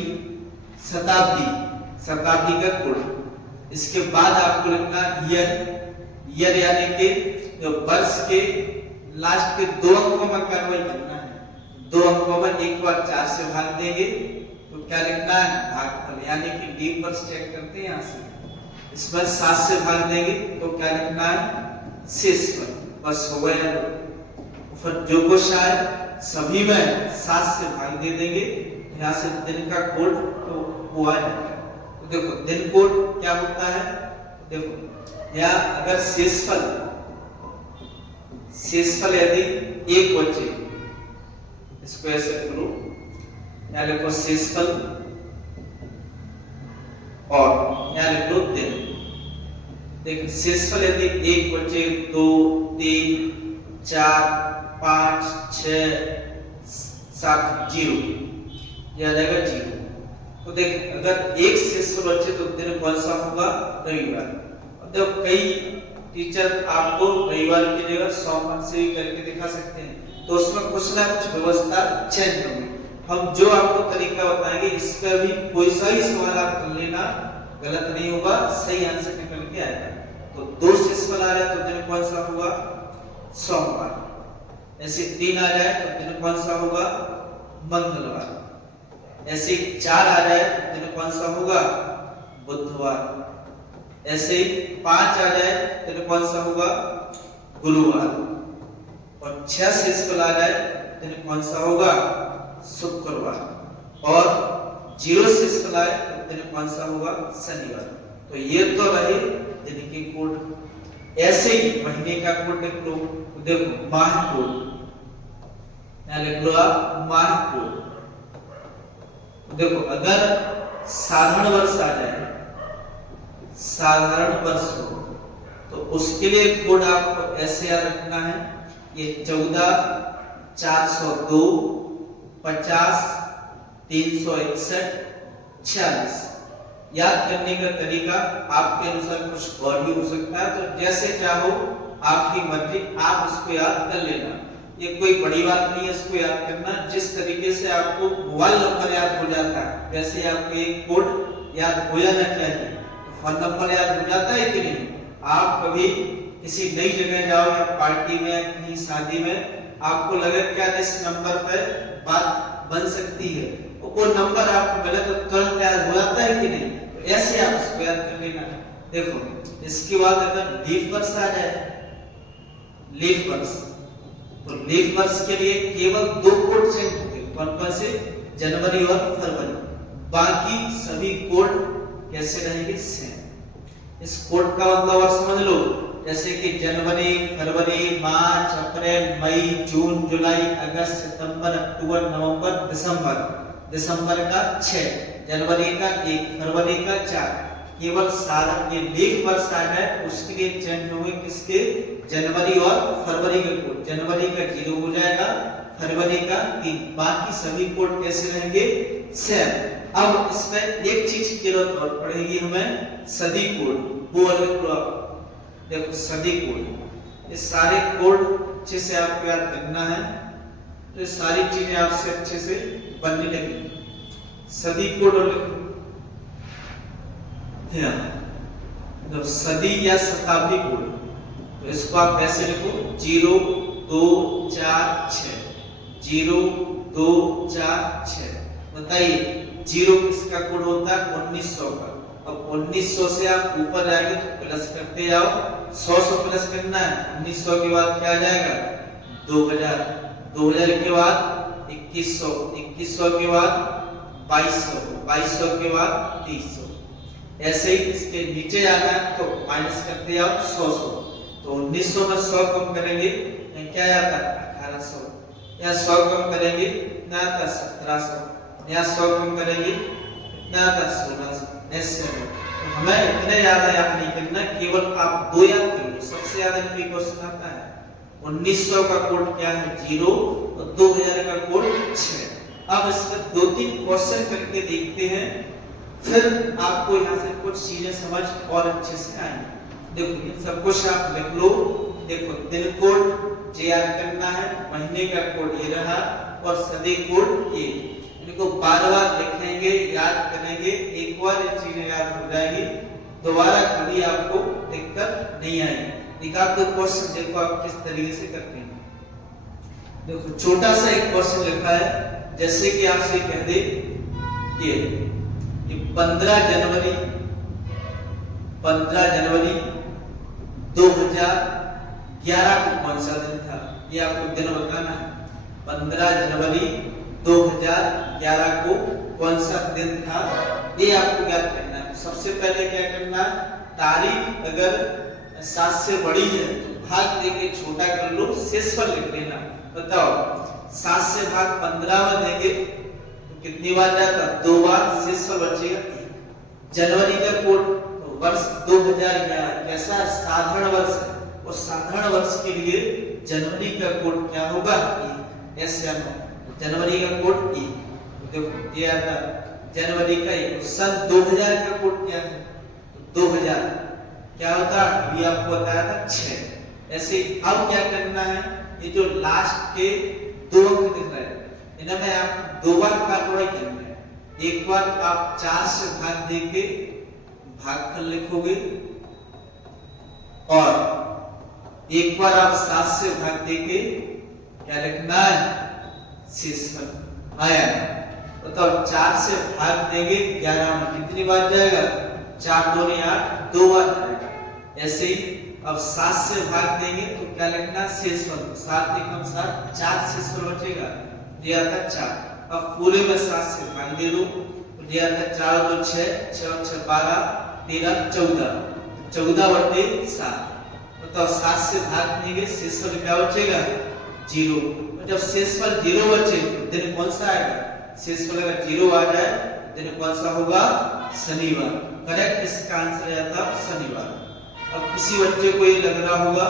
शताब्दी का कोड। इसके बाद आपको लिखना ईयर यानी कि वर्ष के लास्ट के 2 अंकों में कार्रवाई करना है। 2 अंकों में एक बार 4 से भाग देंगे तो क्या लिखना है भागफल, यानी कि डी पर चेक करते हैं यहाँ से। इसमें 7 से भाग देंगे तो क्या लिखना है शेषफल, बस हो गया। फिर जो कुछ आए सभी में 7 से भाग दे देंगे, यहाँ से दिन का कोड तो वो आ जाएगा। तो देखो दिन कोड क्या होता है, देखो या अगर शेषफल यदि 1 बचे, इसको ऐसे करो या लिखो शेषफल और या लिखो दिन। देखो शेषफल यदि 1 बचे 2 3 4 5 6 7 0 या जाएगा 0। तो देख अगर 1 शेषफल बचे तो दिन कौन सा होगा रविवार। अब देखो कई टीचर आपको रविवार की जगह सोमवार से भी करके दिखा सकते हैं, तो उसमें कुछ ना कुछ व्यवस्था चेंज होगी। हम जो आपको तरीका बताएंगे इस पर भी कोई सा ही सवाल आप कर लेना, गलत नहीं होगा, सही आंसर निकल के आएगा। तो 2 शेषफल आ जाए तो दिन कौन सा होगा सोमवार, ऐसे 3 आ जाए तो दिन कौन सा होगा मंगलवार, ऐसे 4 आ जाए तो दिन कौन सा होगा बुधवार, ऐसे 5 आ जाए तो दिन कौन सा होगा गुरुवार, और 6 शेषफल आ जाए तो दिन कौन सा होगा शुक्रवार, और 0 शेषफल आए तो दिन कौन सा होगा शनिवार। तो ये तो रहे दिन के कोड। ऐसे ही महीने का कोड लिख लो, देखो माह कोड, यहाँ लिख लो आप माह कोड। देखो अगर साधारण वर्ष आ जाए, साधारण वर्ष हो तो उसके लिए कोड आपको ऐसे याद रखना है, ये 14 402 50 361 46। याद करने का तरीका आपके अनुसार कुछ और भी हो सकता है, तो जैसे चाहो आपकी मर्जी, आप उसको याद कर लेना। ये कोई बड़ी बात नहीं है इसको याद करना। जिस तरीके से आपको मोबाइल नंबर याद हो जाता है वैसे आपको एक कोड याद हो जाना चाहिए। तो फोन नंबर याद हो जाता है कि नहीं? आप कभी किसी नई जगह जाओ या पार्टी में कहीं शादी में, आपको लगे क्या इस नंबर पर बात बन सकती है, तो वो नंबर आपको मिले तो तुरंत याद हो जाता है कि नहीं? तो ऐसे आप इसको याद कर लेना। देखो इसके बाद अगर लीफ वर्ष आ जाए, लीफ वर्ष, तो लीफ वर्ष के लिए केवल 2 कोड चेंज होंगे। कौन-कौन से? जनवरी और फरवरी। बाकी सभी कोड कैसे रहेंगे? सेम। इस कोड का मतलब और समझ लो, जैसे कि जनवरी, फरवरी, मार्च, अप्रैल, मई, जून, जुलाई, अगस्त, सितंबर, अक्टूबर, नवंबर, दिसंबर। दिसंबर का 6, जनवरी का 1, फरवरी का 4। केवल साधारण ये लीफ वर्ष आ है उसके लिए चेंज होंगे किसके? जनवरी और फरवरी के कोड। जनवरी का 0 हो जाएगा, फरवरी का 3। बाकी सभी कोड कैसे रहेंगे? सेम। अब इसमें एक चीज की जरूरत और पड़ेगी हमें, सदी कोड। वो अलग देखो सदी कोड, ये सारे कोड अच्छे से आपको याद करना है, तो ये सारी चीजें आपसे अच्छे से बनने लगेंगी। सदी कोड और तो सदी या शताब्दी कोड, तो इसको आप कैसे लिखो? 0 2 4 6, 0 2 4 6। बताइए 0 किसका कोड होता है? 1900 का। अब 1900 से आप ऊपर जाएंगे तो प्लस करते जाओ, 100 प्लस करना है। 1900 के बाद क्या आ जाएगा? 2000, 2000 के बाद 2100, 2100 के बाद 2200, 2200 के बाद 2300। ऐसे ही इसके नीचे जाना है तो माइनस करते जाओ 100। तो 1900 में 100 कम करेंगे क्या आता है? 1800। या 100 कम करेंगे ना आता 1700। या 100 कम करेंगे ना आता 1600। ऐसे तो हमें इतने ज्यादा याद नहीं करना, केवल आप 2 याद कर लो। सबसे ज्यादा कोई क्वेश्चन आता है 1900 का कोड क्या है? 0 और 2000 का कोड 6। अब इसमें 2-3 क्वेश्चन करके देखते हैं, फिर आपको यहाँ से कुछ चीजें समझ और अच्छे से आएंगी। देखो इन सब कुछ आप लिख लो। देखो दिन कोड याद करना है, महीने का कोड ये रहा और सदी कोड ये। इनको बार-बार लिखेंगे, याद करेंगे, एक बार ये चीजें याद हो जाएगी, दोबारा कभी आपको दिक्कत नहीं आएगी। एक आध 2 क्वेश्चन देखो आप किस तरीके से करते हैं। देखो छोटा सा एक क्वेश्चन लिखा है, जैसे कि आपसे कह दे ये 15 जनवरी 2011 को कौन सा दिन था? ये आपको दिन बताना है। 15 जनवरी 2011 को कौन सा दिन था, ये आपको याद करना है। सबसे पहले क्या करना है? तारीख अगर 7 से बड़ी है तो भाग देके छोटा कर लो, शेषफल लिख लेना। बताओ 7 से भाग 15 में देंगे तो कितनी बार जाता? 2 बार, शेषफल बचेगा। जनवरी का कोड तो वर्ष 2011 कैसा? साधारण वर्ष है, और साधारण वर्ष के लिए जनवरी का कोड क्या होगा? ऐसे जनवरी का कोड ई। देखो ये आता जनवरी का एक। सन 2000 का कोड क्या है? 2000 क्या होता है? अभी आपको बताया था 6। ऐसे अब क्या करना है? ये जो लास्ट के 2 अंक दिख रहे हैं इनमें आप 2 बार कार्रवाई करना है। एक बार आप 4 से भाग देके भागफल लिखोगे, और एक बार आप 7 से भाग देके क्या लिखना है? शेषफल आया। बताओ 4 से भाग देंगे 11 में कितनी बार जाएगा? 4 दूनी 8, 2 बार जाएगा। ऐसे ही अब 7 से भाग देंगे तो क्या लिखना? शेषफल। 7 एकम 7, 4 शेषफल बचेगा, ये आता 4। अब पूरे में 7 से भाग दे दो तो ये आता 4 2 6, 6 और 6 12, 13 14, 14/7। बताओ 7 से भाग देंगे, शेषफल क्या बचेगा? 0। जब शेषफल 0 बचे तो दिन कौन सा आएगा? शेषफल अगर 0 आ जाए दिन कौन सा होगा? शनिवार। करेक्ट, इसका आंसर आता शनिवार। अब किसी बच्चे को ये लग रहा होगा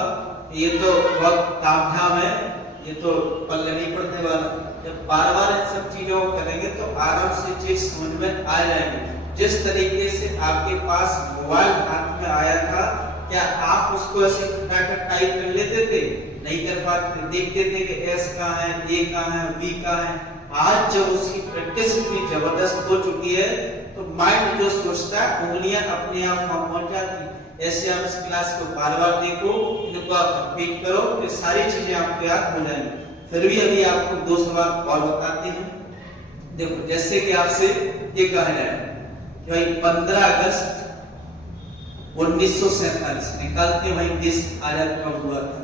ये तो बहुत तामझाम है, ये तो पल्ले नहीं पड़ने वाला। जब बार-बार इन सब चीजों को करेंगे तो आराम से चीज समझ में आ जाएगी। जिस तरीके से आपके पास मोबाइल हाथ में आया था, क्या आप उसको ऐसे फटाफट टाइप कर लेते थे? नहीं कर पाते, देखते थे कि एस कहाँ है, ए कहाँ है, बी कहाँ है। आज जब उसकी प्रैक्टिस इतनी जबरदस्त हो चुकी है तो माइंड जो सोचता है उंगलियां अपने आप वहां पहुंच जाती। ऐसे आप इस क्लास को बार-बार देखो, इनको आप रिपीट करो, ये सारी चीजें आपको याद हो जाएंगी। फिर भी अभी आपको 2 सवाल और बताते हैं। देखो जैसे कि आपसे ये कहा जाए कि भाई 15 अगस्त 1947 निकालते हैं भाई देश आजाद कब हुआ था।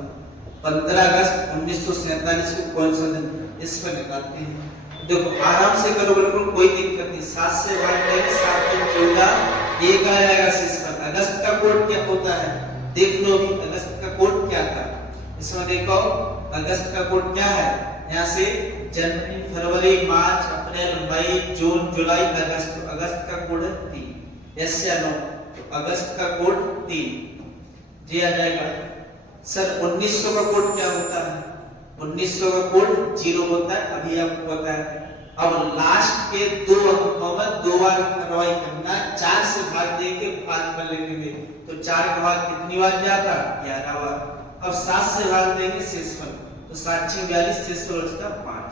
15 अगस्त 1947 को कौन सा दिन, इस पर निकालते हैं। देखो आराम से करो, बिल्कुल कोई दिक्कत नहीं। 7 से भाग देंगे, 7 में 14, एक आ जाएगा शेषफल। अगस्त का कोड क्या होता है देख लो, भी अगस्त का कोड क्या था। इसमें देखो अगस्त का कोड क्या है, यहाँ से जनवरी, फरवरी, मार्च, अप्रैल, मई, जून, जुलाई, अगस्त। तो अगस्त का कोड है 3। यस या नो? तो अगस्त का कोड 3 जी आ जाएगा। सर 1900 का कोड क्या होता है? 1900 का कोड 0 होता है, अभी आपको पता है। अब लास्ट के 2 अंकों में 2 बार कार्रवाई करना, 4 से भाग देके भाग कर लेंगे तो 4 का भाग कितनी बार जाता? 11 बार। अब 7 से भाग देंगे शेषफल, तो 7 6 42, शेषफल बचता 5।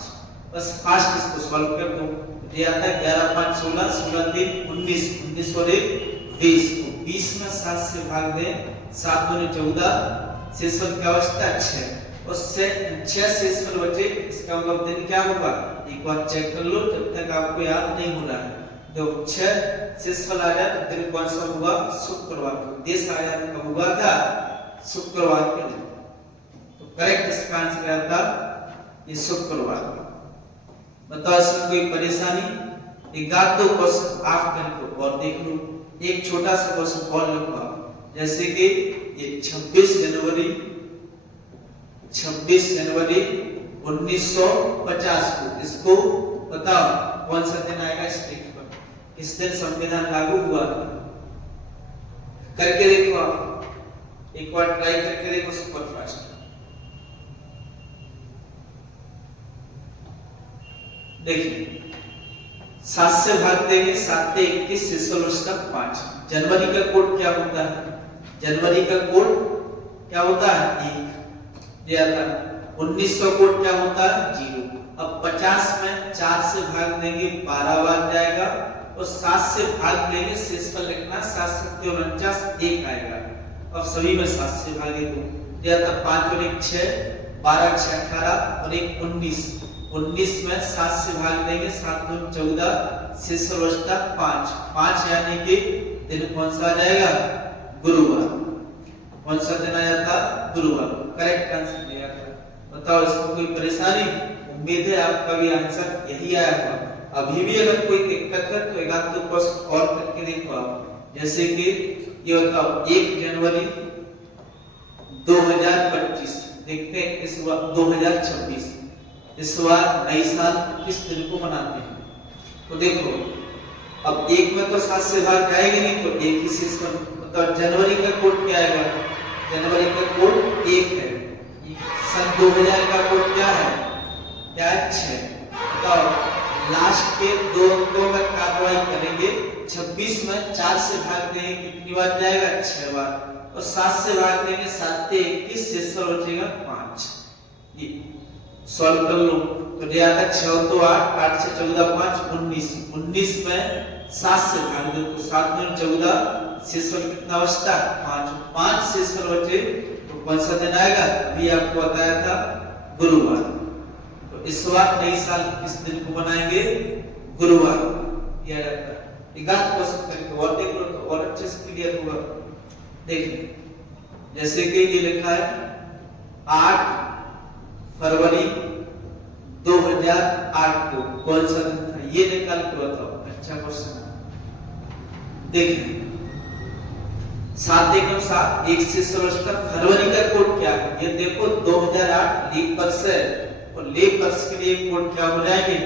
बस फास्ट इसको सॉल्व कर दो। ये आता है 11 5 16, 16 3 19, 19 और 1 20। तो 20 में 7 से भाग दें, 7 दूनी 14, शेषफल क्या बचता है 6। उससे 6 शेषफल बचे, इसका मतलब दिन क्या होगा एक बार चेक कर लो जब तक आपको याद नहीं हो रहा है। तो 6 शेषफल आ जाए तो दिन कौन सा हुआ? शुक्रवार। देश आजाद कब हुआ था? शुक्रवार के दिन। तो करेक्ट इसका आंसर आता ये शुक्रवार। बताओ इसमें कोई परेशानी? एक आध 2 क्वेश्चन आप कर लो और देख लो। एक छोटा सा क्वेश्चन और लिखो आप, जैसे कि ये 26 जनवरी 1950 को, इसको बताओ कौन सा दिन आएगा इस डेट पर, किस दिन संविधान लागू हुआ? करके देखो आप, एक बार ट्राई करके देखो सुपर फास्ट। देखिए 7 से भाग देंगे, 7 से 21, शेषफल बचता 5। जनवरी का कोड क्या होता है? जनवरी का कोड क्या होता है? 1 ये आता है। 1900 कोड क्या होता है? 0। अब 50 में 4 से भाग देंगे 12 बार जाएगा, और 7 से भाग देंगे, शेषफल लिखना 7 7 49, 1 आएगा। अब सभी में 7 से भागे तो ये आता 5 और 1 6, 12 6 18 और 1 19। 19 में 7 से भाग देंगे, 7 2 14, शेषफल बचता 5। 5 यानी कि दिन कौन सा आ जाएगा? गुरुवार। कौन सा दिन आ जाता? गुरुवार। करेक्ट आंसर दिया था। बताओ इसमें कोई परेशानी? उम्मीद है आपका भी आंसर यही आया होगा। अभी भी अगर कोई दिक्कत है तो एक आध 2 क्वेश्चन और करके देखो आप। जैसे कि ये बताओ 1 जनवरी 2025, देखते हैं इस बार 2026, इस बार नई साल किस दिन को मनाते हैं? तो देखो अब 1 में तो 7 से भाग जाएगा नहीं, तो 1 ही शेषफल। तो जनवरी का कोड क्या आएगा? जनवरी का कोड 1 है। सन 2000 का कोड क्या है? क्या है? 6। तो लास्ट के 2 अंकों में कार्रवाई करेंगे। 26 में 4 से भाग देंगे, कितनी बार जाएगा? 6 बार। और 7 से भाग देंगे, 7 से 21, शेषफल बचेगा 5। ये सॉल्व कर लो तो ये आता 6 तो 8, 8 से 14 5 19। 19 में 7 से भाग दो तो 7 में 14, शेषफल कितना बचता? 5। 5 शेषफल बचे तो कौन सा दिन आएगा? अभी आपको बताया था गुरुवार। तो इस बार नई साल किस दिन को मनाएंगे? गुरुवार। यह रहता है। एक आध क्वेश्चन करके और देख लो तो और अच्छे से क्लियर होगा। देखिए जैसे कि ये लिखा है 8 फरवरी 2008 को कौन सा दिन था? ये निकाल के बताओ। अच्छा क्वेश्चन है। देखिए 7 एकम 7, 1 से बचता फरवरी का कोड क्या है? ये देखो 2008 लीप वर्ष है, और लीप वर्ष के लिए कोड क्या हो जाएंगे?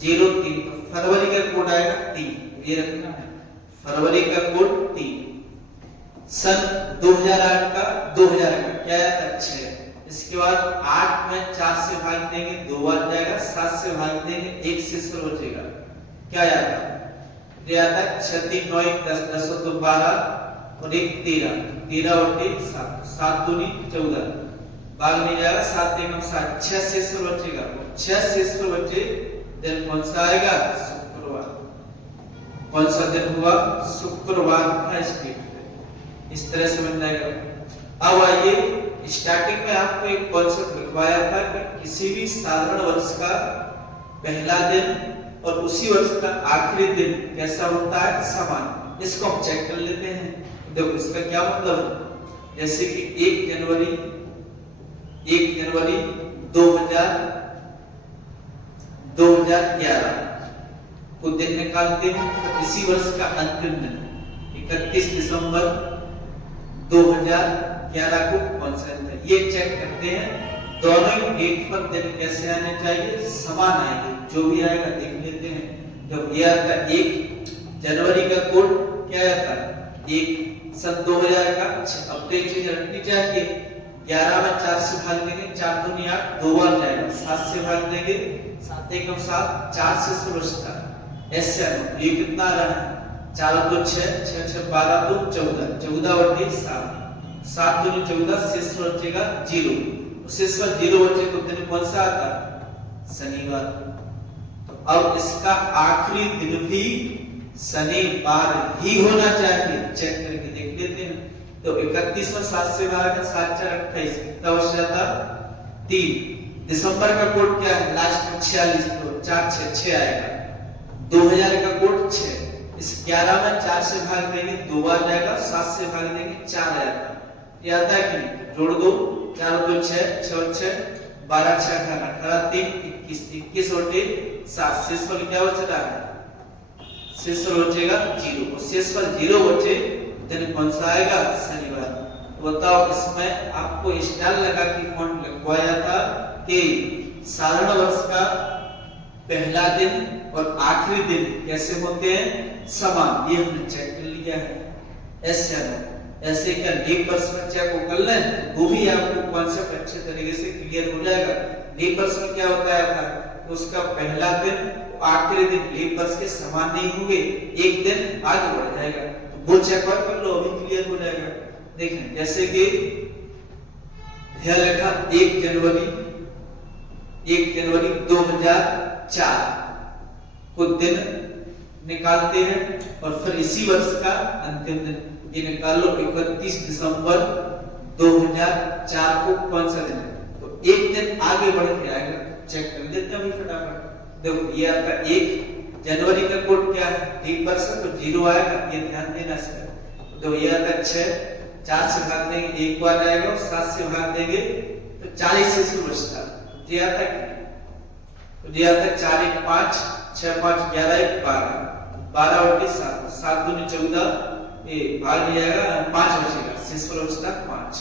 03। तो फरवरी का कोड आएगा 3, ये रखना है। फरवरी का कोड 3। सन 2008 का 2000 का क्या है? 6। इसके बाद 8 में 4 से भाग देंगे, 2 बार जाएगा। 7 से भाग देंगे, 1 शेषफल बचेगा। क्या आता? ये आता 6 3 9 1 10, 10 2 12 और 1 13, 13 और 1 7, 7 दूनी 14, भाग नहीं जाएगा, 7 एकम 7, 6 शेष बचेगा, 6 शेष बचे, दिन कौन सा आएगा? शुक्रवार। कौन सा दिन हुआ? शुक्रवार था इस डेट पे। इस तरह से बन जाएगा। अब आइए, स्टार्टिंग में आपको एक कॉन्सेप्ट लिखवाया था कि किसी भी साधारण वर्ष का पहला दिन और उसी वर्ष का आखिरी दिन कैसा होता है? समान। इसको हम चेक कर लेते हैं। देखो इसका क्या मतलब है, जैसे कि 1 जनवरी 2011 को दिन निकालते हैं, तो इसी वर्ष का अंतिम दिन 31 दिसंबर 2011 को कौन सा दिन है? ये चेक करते हैं। दोनों ही डेट पर दिन कैसे आने चाहिए? समान आएंगे। जो भी आएगा देख लेते हैं। जब ये आता 1 जनवरी का कोड क्या आता? 1 सन 2000 का। अब तो एक चीज रखनी चाहिए, 11 में 4 से भाग देंगे, 4 दूनी 8, 2 बार जाएगा, 7 से भाग देंगे, 7 एकम 7, 4 से शुरू होता है। ऐसे ये कितना आ रहा है? 4 2 6, 6 6 12 2 14, 14 बटे 7, 7 दूनी 14, शेष बचेगा 0। शेष पर 0 बचे तो दिन कौन सा आता? शनिवार। तो अब इसका आखिरी दिन भी शनिवार ही होना चाहिए। चेक करके देख लेते हैं। तो 31 में 7 से भाग है, 7 4 28, कितना बच जाता? 3। दिसंबर का कोड क्या है? लास्ट में 46, तो 4 6 6 आएगा। 2000 का कोड 6, इस 11 में 4 से भाग देंगे, 2 बार जाएगा, 7 से भाग देंगे, 4 आएगा। ये आता है कि नहीं? जोड़ दो, 4 2 6, 6 6 12 6 18 18 3 21, 21 बटे 7, शेष पर क्या बच रहा है? शेष पर बचेगा 0। शेष पर 0 बचे, दिन कौन सा आएगा? शनिवार। तो बताओ, इसमें आपको स्टार लगा के फॉन्ट लिखवाया था कि साधारण वर्ष का पहला दिन और आखिरी दिन कैसे होते हैं? समान। ये हमने चेक कर लिया है। ऐसे क्या लीप वर्ष में चेक कर लें, वो भी आपको कॉन्सेप्ट अच्छे तरीके से क्लियर हो जाएगा। लीप वर्ष में क्या होता है? तो उसका पहला दिन आखिरी दिन लीप वर्ष के समान नहीं होंगे, एक दिन आगे बढ़ जाएगा। वो चेक कर लो, अभी क्लियर हो जाएगा। देखें, जैसे कि यह लिखा 1 जनवरी 2004 को दिन निकालते हैं, और फिर इसी वर्ष का अंतिम दिन ये निकाल लो। 31 दिसंबर 2004 को कौन सा दिन है? तो एक दिन आगे बढ़ के आएगा। चेक कर लेते हैं अभी फटाफट। देखो ये आपका 1 जनवरी का कोड क्या है? 1 वर्ष तो 0 आएगा, ये ध्यान देना सर। तो ये आता 6, 4 से भाग देंगे, 1 बार आएगा, 7 से भाग देंगे तो 40 से शुरू बचता। ये आता तो ये आता 4 1 5, 6 5 11 1 12, 12 बटे 7, 7 दूनी 14, ये भाग नहीं जाएगा, 5 बचेगा, शेष पर बचता 5।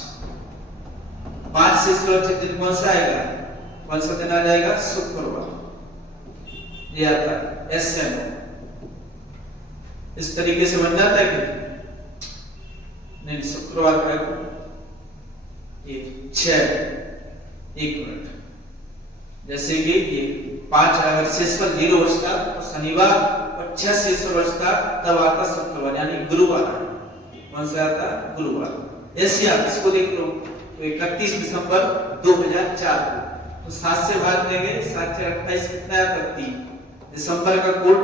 5 शेष पर बचे दिन कौन सा आएगा? कौन सा दिन आ जाएगा? शुक्रवार। ये आता है SMO। इस तरीके से बन जाता है कि नहीं? शुक्रवार का ये 6, 1 मिनट, जैसे कि ये 5 अगर शेष पर 0 बचता तो शनिवार, और 6 शेष पर बचता तब आता शुक्रवार, यानी गुरुवार। कौन सा आता? गुरुवार। ऐसे आप इसको देख लो। तो 31 दिसंबर 2004 को, तो 7 से भाग देंगे, 7 4 28, कितना आता? 3। दिसंबर का कोड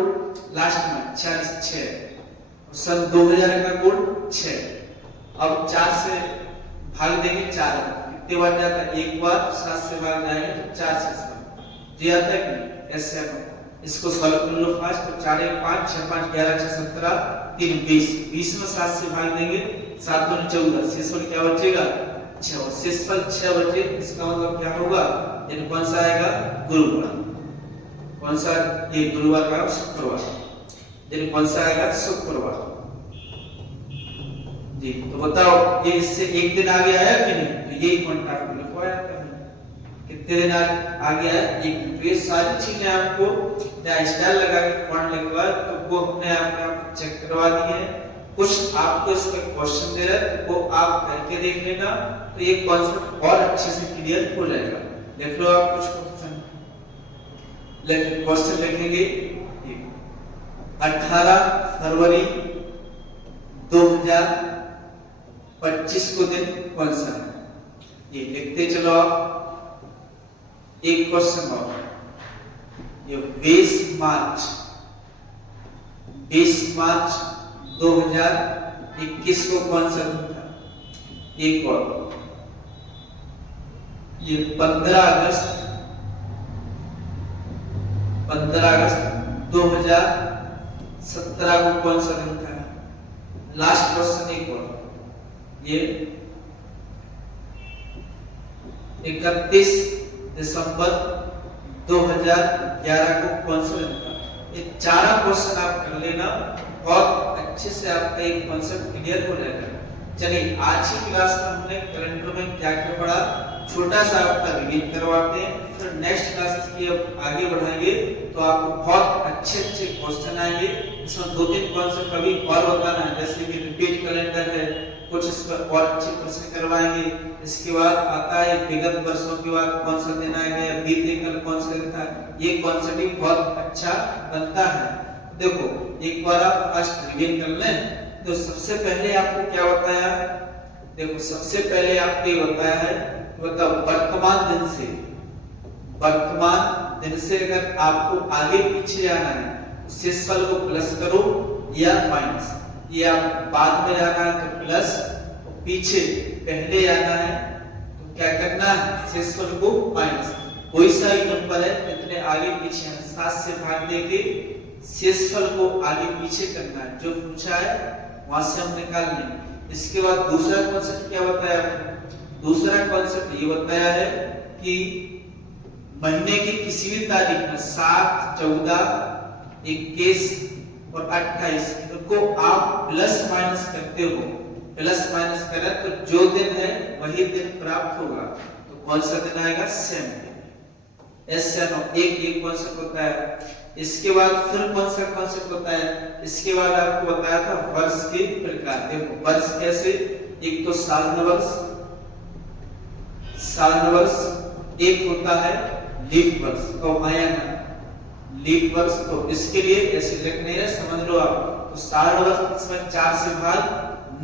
लास्ट में 46 6, और सन 2000 का कोड 6। अब 4 से भाग देंगे, 4 कितने बार जाता है? 1 बार, 7 से भाग जाएंगे तो 4 से जी आता है कि ऐसे। इसको सॉल्व कर लो फास्ट। तो 4 1 5, 6 5 11 6 17 3 20, 20 में 7 से भाग देंगे, 7 2 14, शेष पर क्या बचेगा? 6, और शेष पर 6 बचे, इसका मतलब क्या होगा? यानी कौन सा आएगा? गुरुवार। कौन सा? ये गुरुवार का शुक्रवार, यानी कौन सा आएगा? शुक्रवार जी। तो बताओ, ये इससे एक दिन आगे आया कि नहीं? तो यही पॉइंट आपको लिखवाया था। कितने दिन आगे आया? एक। तो ये सारी चीजें आपको जहाँ स्टार लगा के पॉइंट लिखवाया, तो वो हमने आपको चेक करवा दी है। कुछ आपको इस पे क्वेश्चन दे रहा है, तो वो आप करके देख लेना, तो ये कॉन्सेप्ट और अच्छे से क्लियर हो जाएगा। देख लो आप कुछ क्वेश्चन लिखेंगे। 18 फरवरी 2025 को दिन कौन सा है? ये लिखते चलो आप। एक क्वेश्चन और, ये 20 मार्च 2021 को कौन सा दिन था? एक और, ये 15 अगस्त 2017 को कौन सा दिन था? लास्ट क्वेश्चन एक और, ये 31 दिसंबर 2011 को कौन सा दिन था? ये चार क्वेश्चन आप कर लेना, बहुत अच्छे से आपका एक कॉन्सेप्ट क्लियर हो जाएगा। चलिए आज की क्लास में हमने कैलेंडर में क्या क्या पढ़ा, छोटा सा आपका रिवीजन करवाते हैं, फिर नेक्स्ट क्लासेस की अब आगे बढ़ाएंगे तो आपको बहुत अच्छे अच्छे क्वेश्चन आएंगे। इसमें 2-3 कॉन्सेप्ट कभी और बताना है, जैसे कि रिपीट कैलेंडर है, कुछ इस पर और अच्छे प्रश्न करवाएंगे। इसके बाद आता है विगत वर्षों के बाद कौन सा दिन आएगा या बीते कल कौन सा दिन था, ये कॉन्सेप्ट भी बहुत अच्छा बनता है। देखो एक बार आप फर्स्ट रिवीजन कर लें तो सबसे पहले आपको क्या बताया, देखो सबसे पहले आपको ये बताया है, मतलब वर्तमान दिन से अगर आपको आगे पीछे जाना है, शेषफल को प्लस करो या माइनस, ये आप बाद में जाना है तो प्लस, पीछे पहले जाना है तो क्या करना है, शेषफल को माइनस। कोई सा भी नंबर है इतने आगे पीछे 7 से भाग देके शेषफल को आगे पीछे करना है, जो पूछा है वहां से हम निकाल लेंगे। इसके बाद दूसरा कॉन्सेप्ट क्या बताया, दूसरा कॉन्सेप्ट ये बताया है कि महीने की किसी भी तारीख में 7, 14, 21 और 28 इनको आप प्लस माइनस करते हो, प्लस माइनस करें तो जो दिन है वही दिन प्राप्त होगा, तो कौन सा दिन आएगा, सेम ऐसे एक कॉन्सेप्ट होता है। इसके बाद फिर कौन सा कॉन्सेप्ट होता है, इसके बाद आपको बताया था वर्ष के प्रकार। देखो वर्ष कैसे, एक तो साल वर्ष, एक होता है लीप वर्ष तो लीप वर्ष, तो इसके लिए ऐसे लिखने हैं, समझ लो आप। तो साल वर्ष इसमें 4 से भाग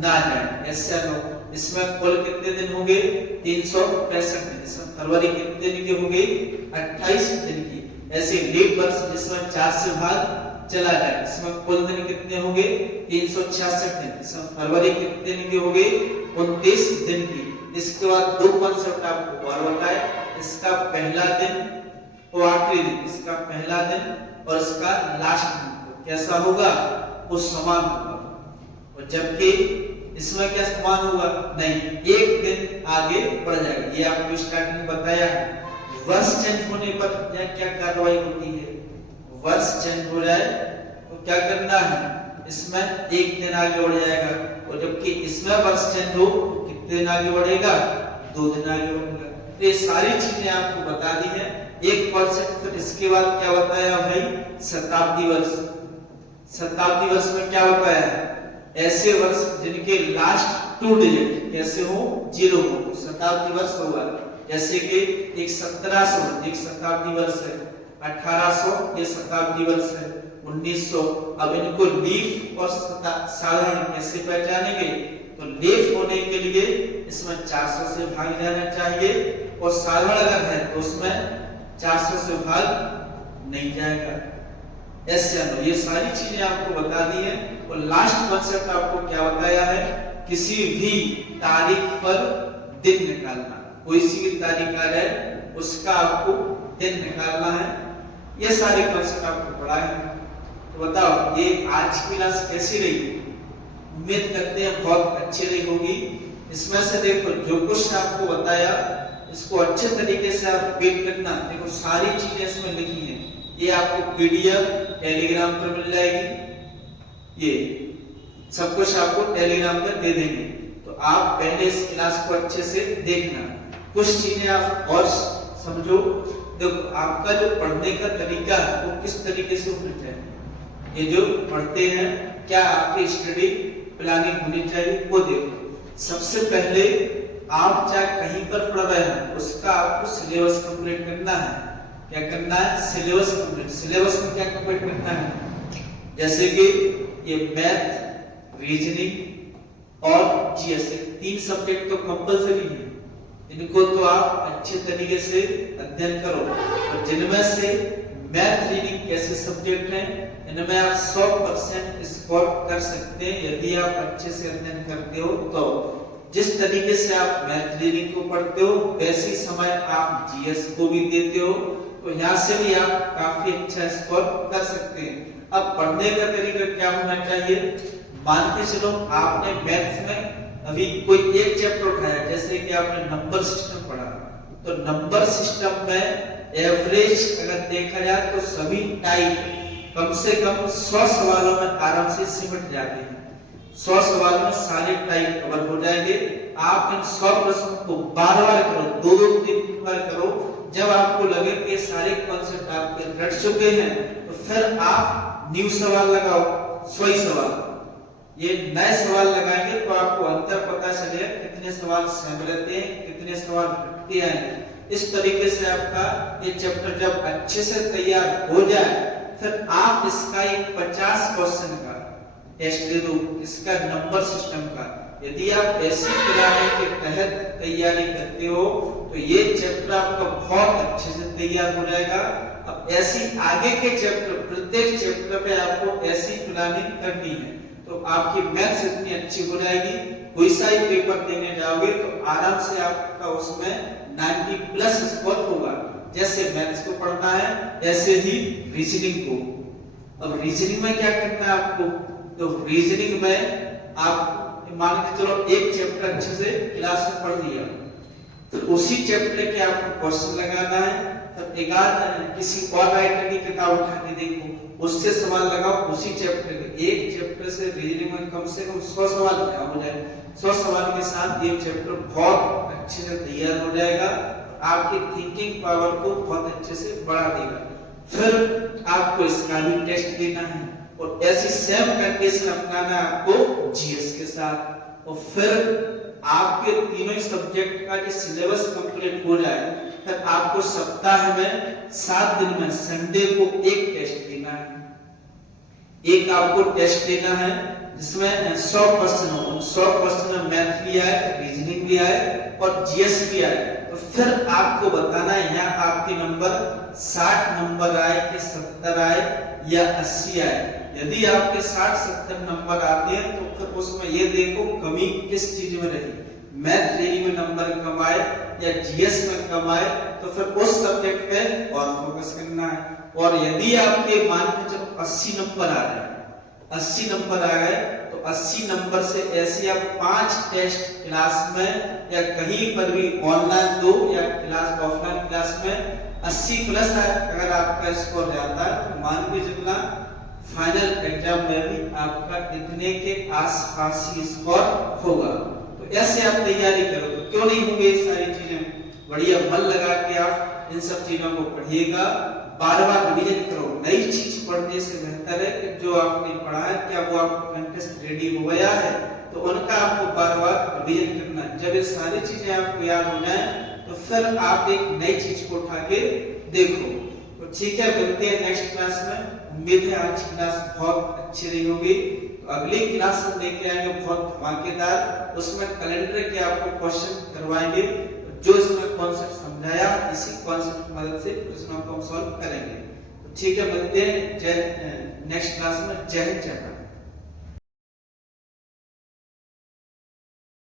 ना जाए, ऐसे लो। इसमें कुल कितने दिन होंगे, 365 दिन। इसमें फरवरी कितने दिन की होगी, 28 दिन की। ऐसे लीप वर्ष जिसमें 4 से भाग चला जाए, इसमें कुल दिन कितने होंगे, 366 दिन। इसमें फरवरी कितने दिन की होगी, 29 दिन की। इसके बाद 2 कॉन्सेप्ट आपको और बताए, इसका पहला दिन और आखिरी दिन, इसका पहला दिन और इसका लास्ट दिन कैसा होगा, वो समान होगा। और जबकि इसमें क्या समान होगा, नहीं, एक दिन आगे बढ़ जाएगा। ये आपको स्टार्टिंग में बताया है। वर्ष चेंज होने पर क्या कार्रवाई होती है, वर्ष चेंज हो जाए तो क्या करना है, इसमें एक दिन आगे बढ़ जाएगा। और जबकि इसमें वर्ष चेंज हो कितने दिन आगे बढ़ेगा, 2 दिन आगे बढ़ेगा। तो ये सारी चीजें आपको बता दी है। एक कॉन्सेप्ट फिर इसके बाद क्या बताया भाई, शताब्दी वर्ष। शताब्दी वर्ष में क्या बताया, ऐसे वर्ष जिनके लास्ट 2 डिजिट कैसे हो, 0 हो, शताब्दी वर्ष होगा। जैसे कि एक 1700 एक शताब्दी वर्ष है, 1800 ये शताब्दी वर्ष है, 1900। अब इनको लीफ और साधारण कैसे पहचानेंगे, तो लीफ होने के लिए इसमें 400 से भाग जाना चाहिए, और साधारण अगर है तो उसमें 400 से भाग नहीं जाएगा। ऐसे ये सारी चीजें आपको बता दी है। और लास्ट कॉन्सेप्ट आपको क्या बताया है, किसी भी तारीख पर दिन निकालना, कोई सी भी तारीख आ जाए उसका आपको दिन निकालना है। ये सारे कॉन्सेप्ट आपको पढ़ा है। तो बताओ ये आज की क्लास कैसी रही, उम्मीद करते हैं बहुत अच्छी रही होगी। इसमें से देखो जो कुछ आपको बताया इसको अच्छे तरीके से आप रिपीट करना। देखो सारी चीजें इसमें लिखी हैं, ये आपको पीडीएफ टेलीग्राम पर मिल जाएगी, ये सब कुछ आपको टेलीग्राम पर दे देंगे। तो आप पहले इस क्लास को अच्छे से देखना, कुछ चीजें आप और समझो। देखो आपका जो पढ़ने का तरीका है वो किस तरीके से होना चाहिए, ये जो पढ़ते हैं क्या आपकी स्टडी प्लानिंग होनी चाहिए वो देखो। सबसे पहले आप चाहे कहीं पर पढ़ रहे हैं उसका आपको सिलेबस कंप्लीट करना है। क्या करना है, सिलेबस कंप्लीट। सिलेबस में क्या कंप्लीट करना है, जैसे कि ये मैथ, रीजनिंग और जीएस, 3 सब्जेक्ट तो कंपलसरी है। इनको तो आप अच्छे तरीके से अध्ययन करो। और जिनमें से मैथ रीडिंग कैसे सब्जेक्ट हैं, इनमें आप 100% स्कोर कर सकते हैं यदि आप अच्छे से अध्ययन करते हो। तो जिस तरीके से आप मैथ रीडिंग को पढ़ते हो वैसे समय आप जीएस को भी देते हो, तो यहाँ से भी आप काफी अच्छा स्कोर कर सकते हैं। अब पढ़ने का तरीका क्या होना चाहिए, मान के चलो आपने मैथ्स में अभी कोई एक चैप्टर उठाया, जैसे कि आपने नंबर सिस्टम पढ़ा, तो नंबर सिस्टम में एवरेज अगर देखा जाए तो सभी टाइप कम से कम 100 सवालों में आराम से सिमट जाते हैं। 100 सवाल में सारे टाइप कवर हो जाएंगे। आप इन 100 प्रश्नों को बार-बार करो, 2-2 3 बार करो। जब आपको लगे कि सारे कॉन्सेप्ट आपके रट चुके हैं तो फिर आप न्यू सवाल लगाओ, 100 ही सवाल। ये नए सवाल लगाएंगे तो आपको अंतर पता चलेगा कितने सवाल सेम रहते हैं, कितने सवाल रटते आएंगे। इस तरीके से आपका ये चैप्टर जब अच्छे से तैयार हो जाए फिर आप इसका एक 50 क्वेश्चन का टेस्ट दे दो, इसका नंबर सिस्टम का। यदि आप ऐसी प्लानिंग के तहत तैयारी करते हो तो ये चैप्टर आपका बहुत अच्छे से तैयार हो जाएगा। अब ऐसी आगे के चैप्टर, प्रत्येक चैप्टर पे आपको ऐसी प्लानिंग करनी है तो आपकी मैथ्स इतनी अच्छी हो जाएगी, कोई सा ही पेपर देने जाओगे तो आराम से आपका उसमें 90 प्लस स्कोर होगा। जैसे मैथ्स को पढ़ना है ऐसे ही रीजनिंग को। अब रीजनिंग में क्या करना है आपको, तो रीजनिंग में आप मान के चलो एक चैप्टर अच्छे से क्लास में पढ़ लिया, तो उसी चैप्टर के आपको क्वेश्चन लगाना है। तो एक किसी और राइटर की किताब उठा के देखो, उससे सवाल लगाओ उसी चैप्टर के। एक चैप्टर से रीजनिंग में कम से कम 100 सवाल हो जाए। 100 सवाल के साथ ये चैप्टर बहुत अच्छे से तैयार हो जाएगा, आपकी थिंकिंग पावर को बहुत अच्छे से बढ़ा देगा। फिर आपको इसका भी टेस्ट देना है और ऐसी सेम कंडीशन अपनाना है आपको जीएस के साथ। और फिर आपके तीनों सब्जेक्ट का जो सिलेबस कंप्लीट हो जाए फिर आपको सप्ताह में 7 दिन में संडे को एक टेस्ट देना है। एक आपको टेस्ट देना है जिसमें 100 क्वेश्चन हो, 100 क्वेश्चन में मैथ भी आए, रीजनिंग भी आए और जीएस भी आए। तो फिर आपको बताना है यहाँ आपके नंबर 60 नंबर आए कि 70 आए या 80 आए। यदि आपके 60-70 नंबर आते हैं तो फिर उसमें ये देखो कमी किस चीज में रही, मैथ रीडिंग में नंबर कम आए या जीएस में कम आए, तो फिर उस सब्जेक्ट पे और फोकस करना है। और यदि आपके मान के चलो 80 नंबर आ जाए, 80 नंबर आ गए तो 80 नंबर से ऐसे आप 5 टेस्ट क्लास में या कहीं पर भी ऑनलाइन दो या क्लास ऑफलाइन क्लास में 80 प्लस अगर आपका स्कोर जाता है तो मान के चलना फाइनल एग्जाम में भी आपका इतने के आसपास ही स्कोर होगा। तो ऐसे आप तैयारी करो तो क्यों नहीं होंगे ये सारी चीजें। बढ़िया मन लगा के आप इन सब चीजों को पढ़िएगा, बार-बार रिवीजन करो। नई चीज पढ़ने से बेहतर है कि जो आपने पढ़ा है क्या वो आपका कंटेस्ट रेडी हो गया है, तो उनका आपको बार-बार रिवीजन करना। जब ये सारी चीजें आपको याद हो जाए तो फिर आप एक नई चीज को उठा के देखो। तो ठीक है, मिलते हैं नेक्स्ट क्लास में। उम्मीद है आज की क्लास बहुत अच्छी रही होगी। तो अगली क्लास हम लेके आएंगे बहुत धमाकेदार, उसमें कैलेंडर के आपको क्वेश्चन करवाएंगे, जो इसमें कॉन्सेप्ट समझाया इसी कॉन्सेप्ट की मदद से प्रश्नों को हम सॉल्व करेंगे। तो ठीक है, मिलते हैं नेक्स्ट क्लास में। जय हिंद, जय भारत।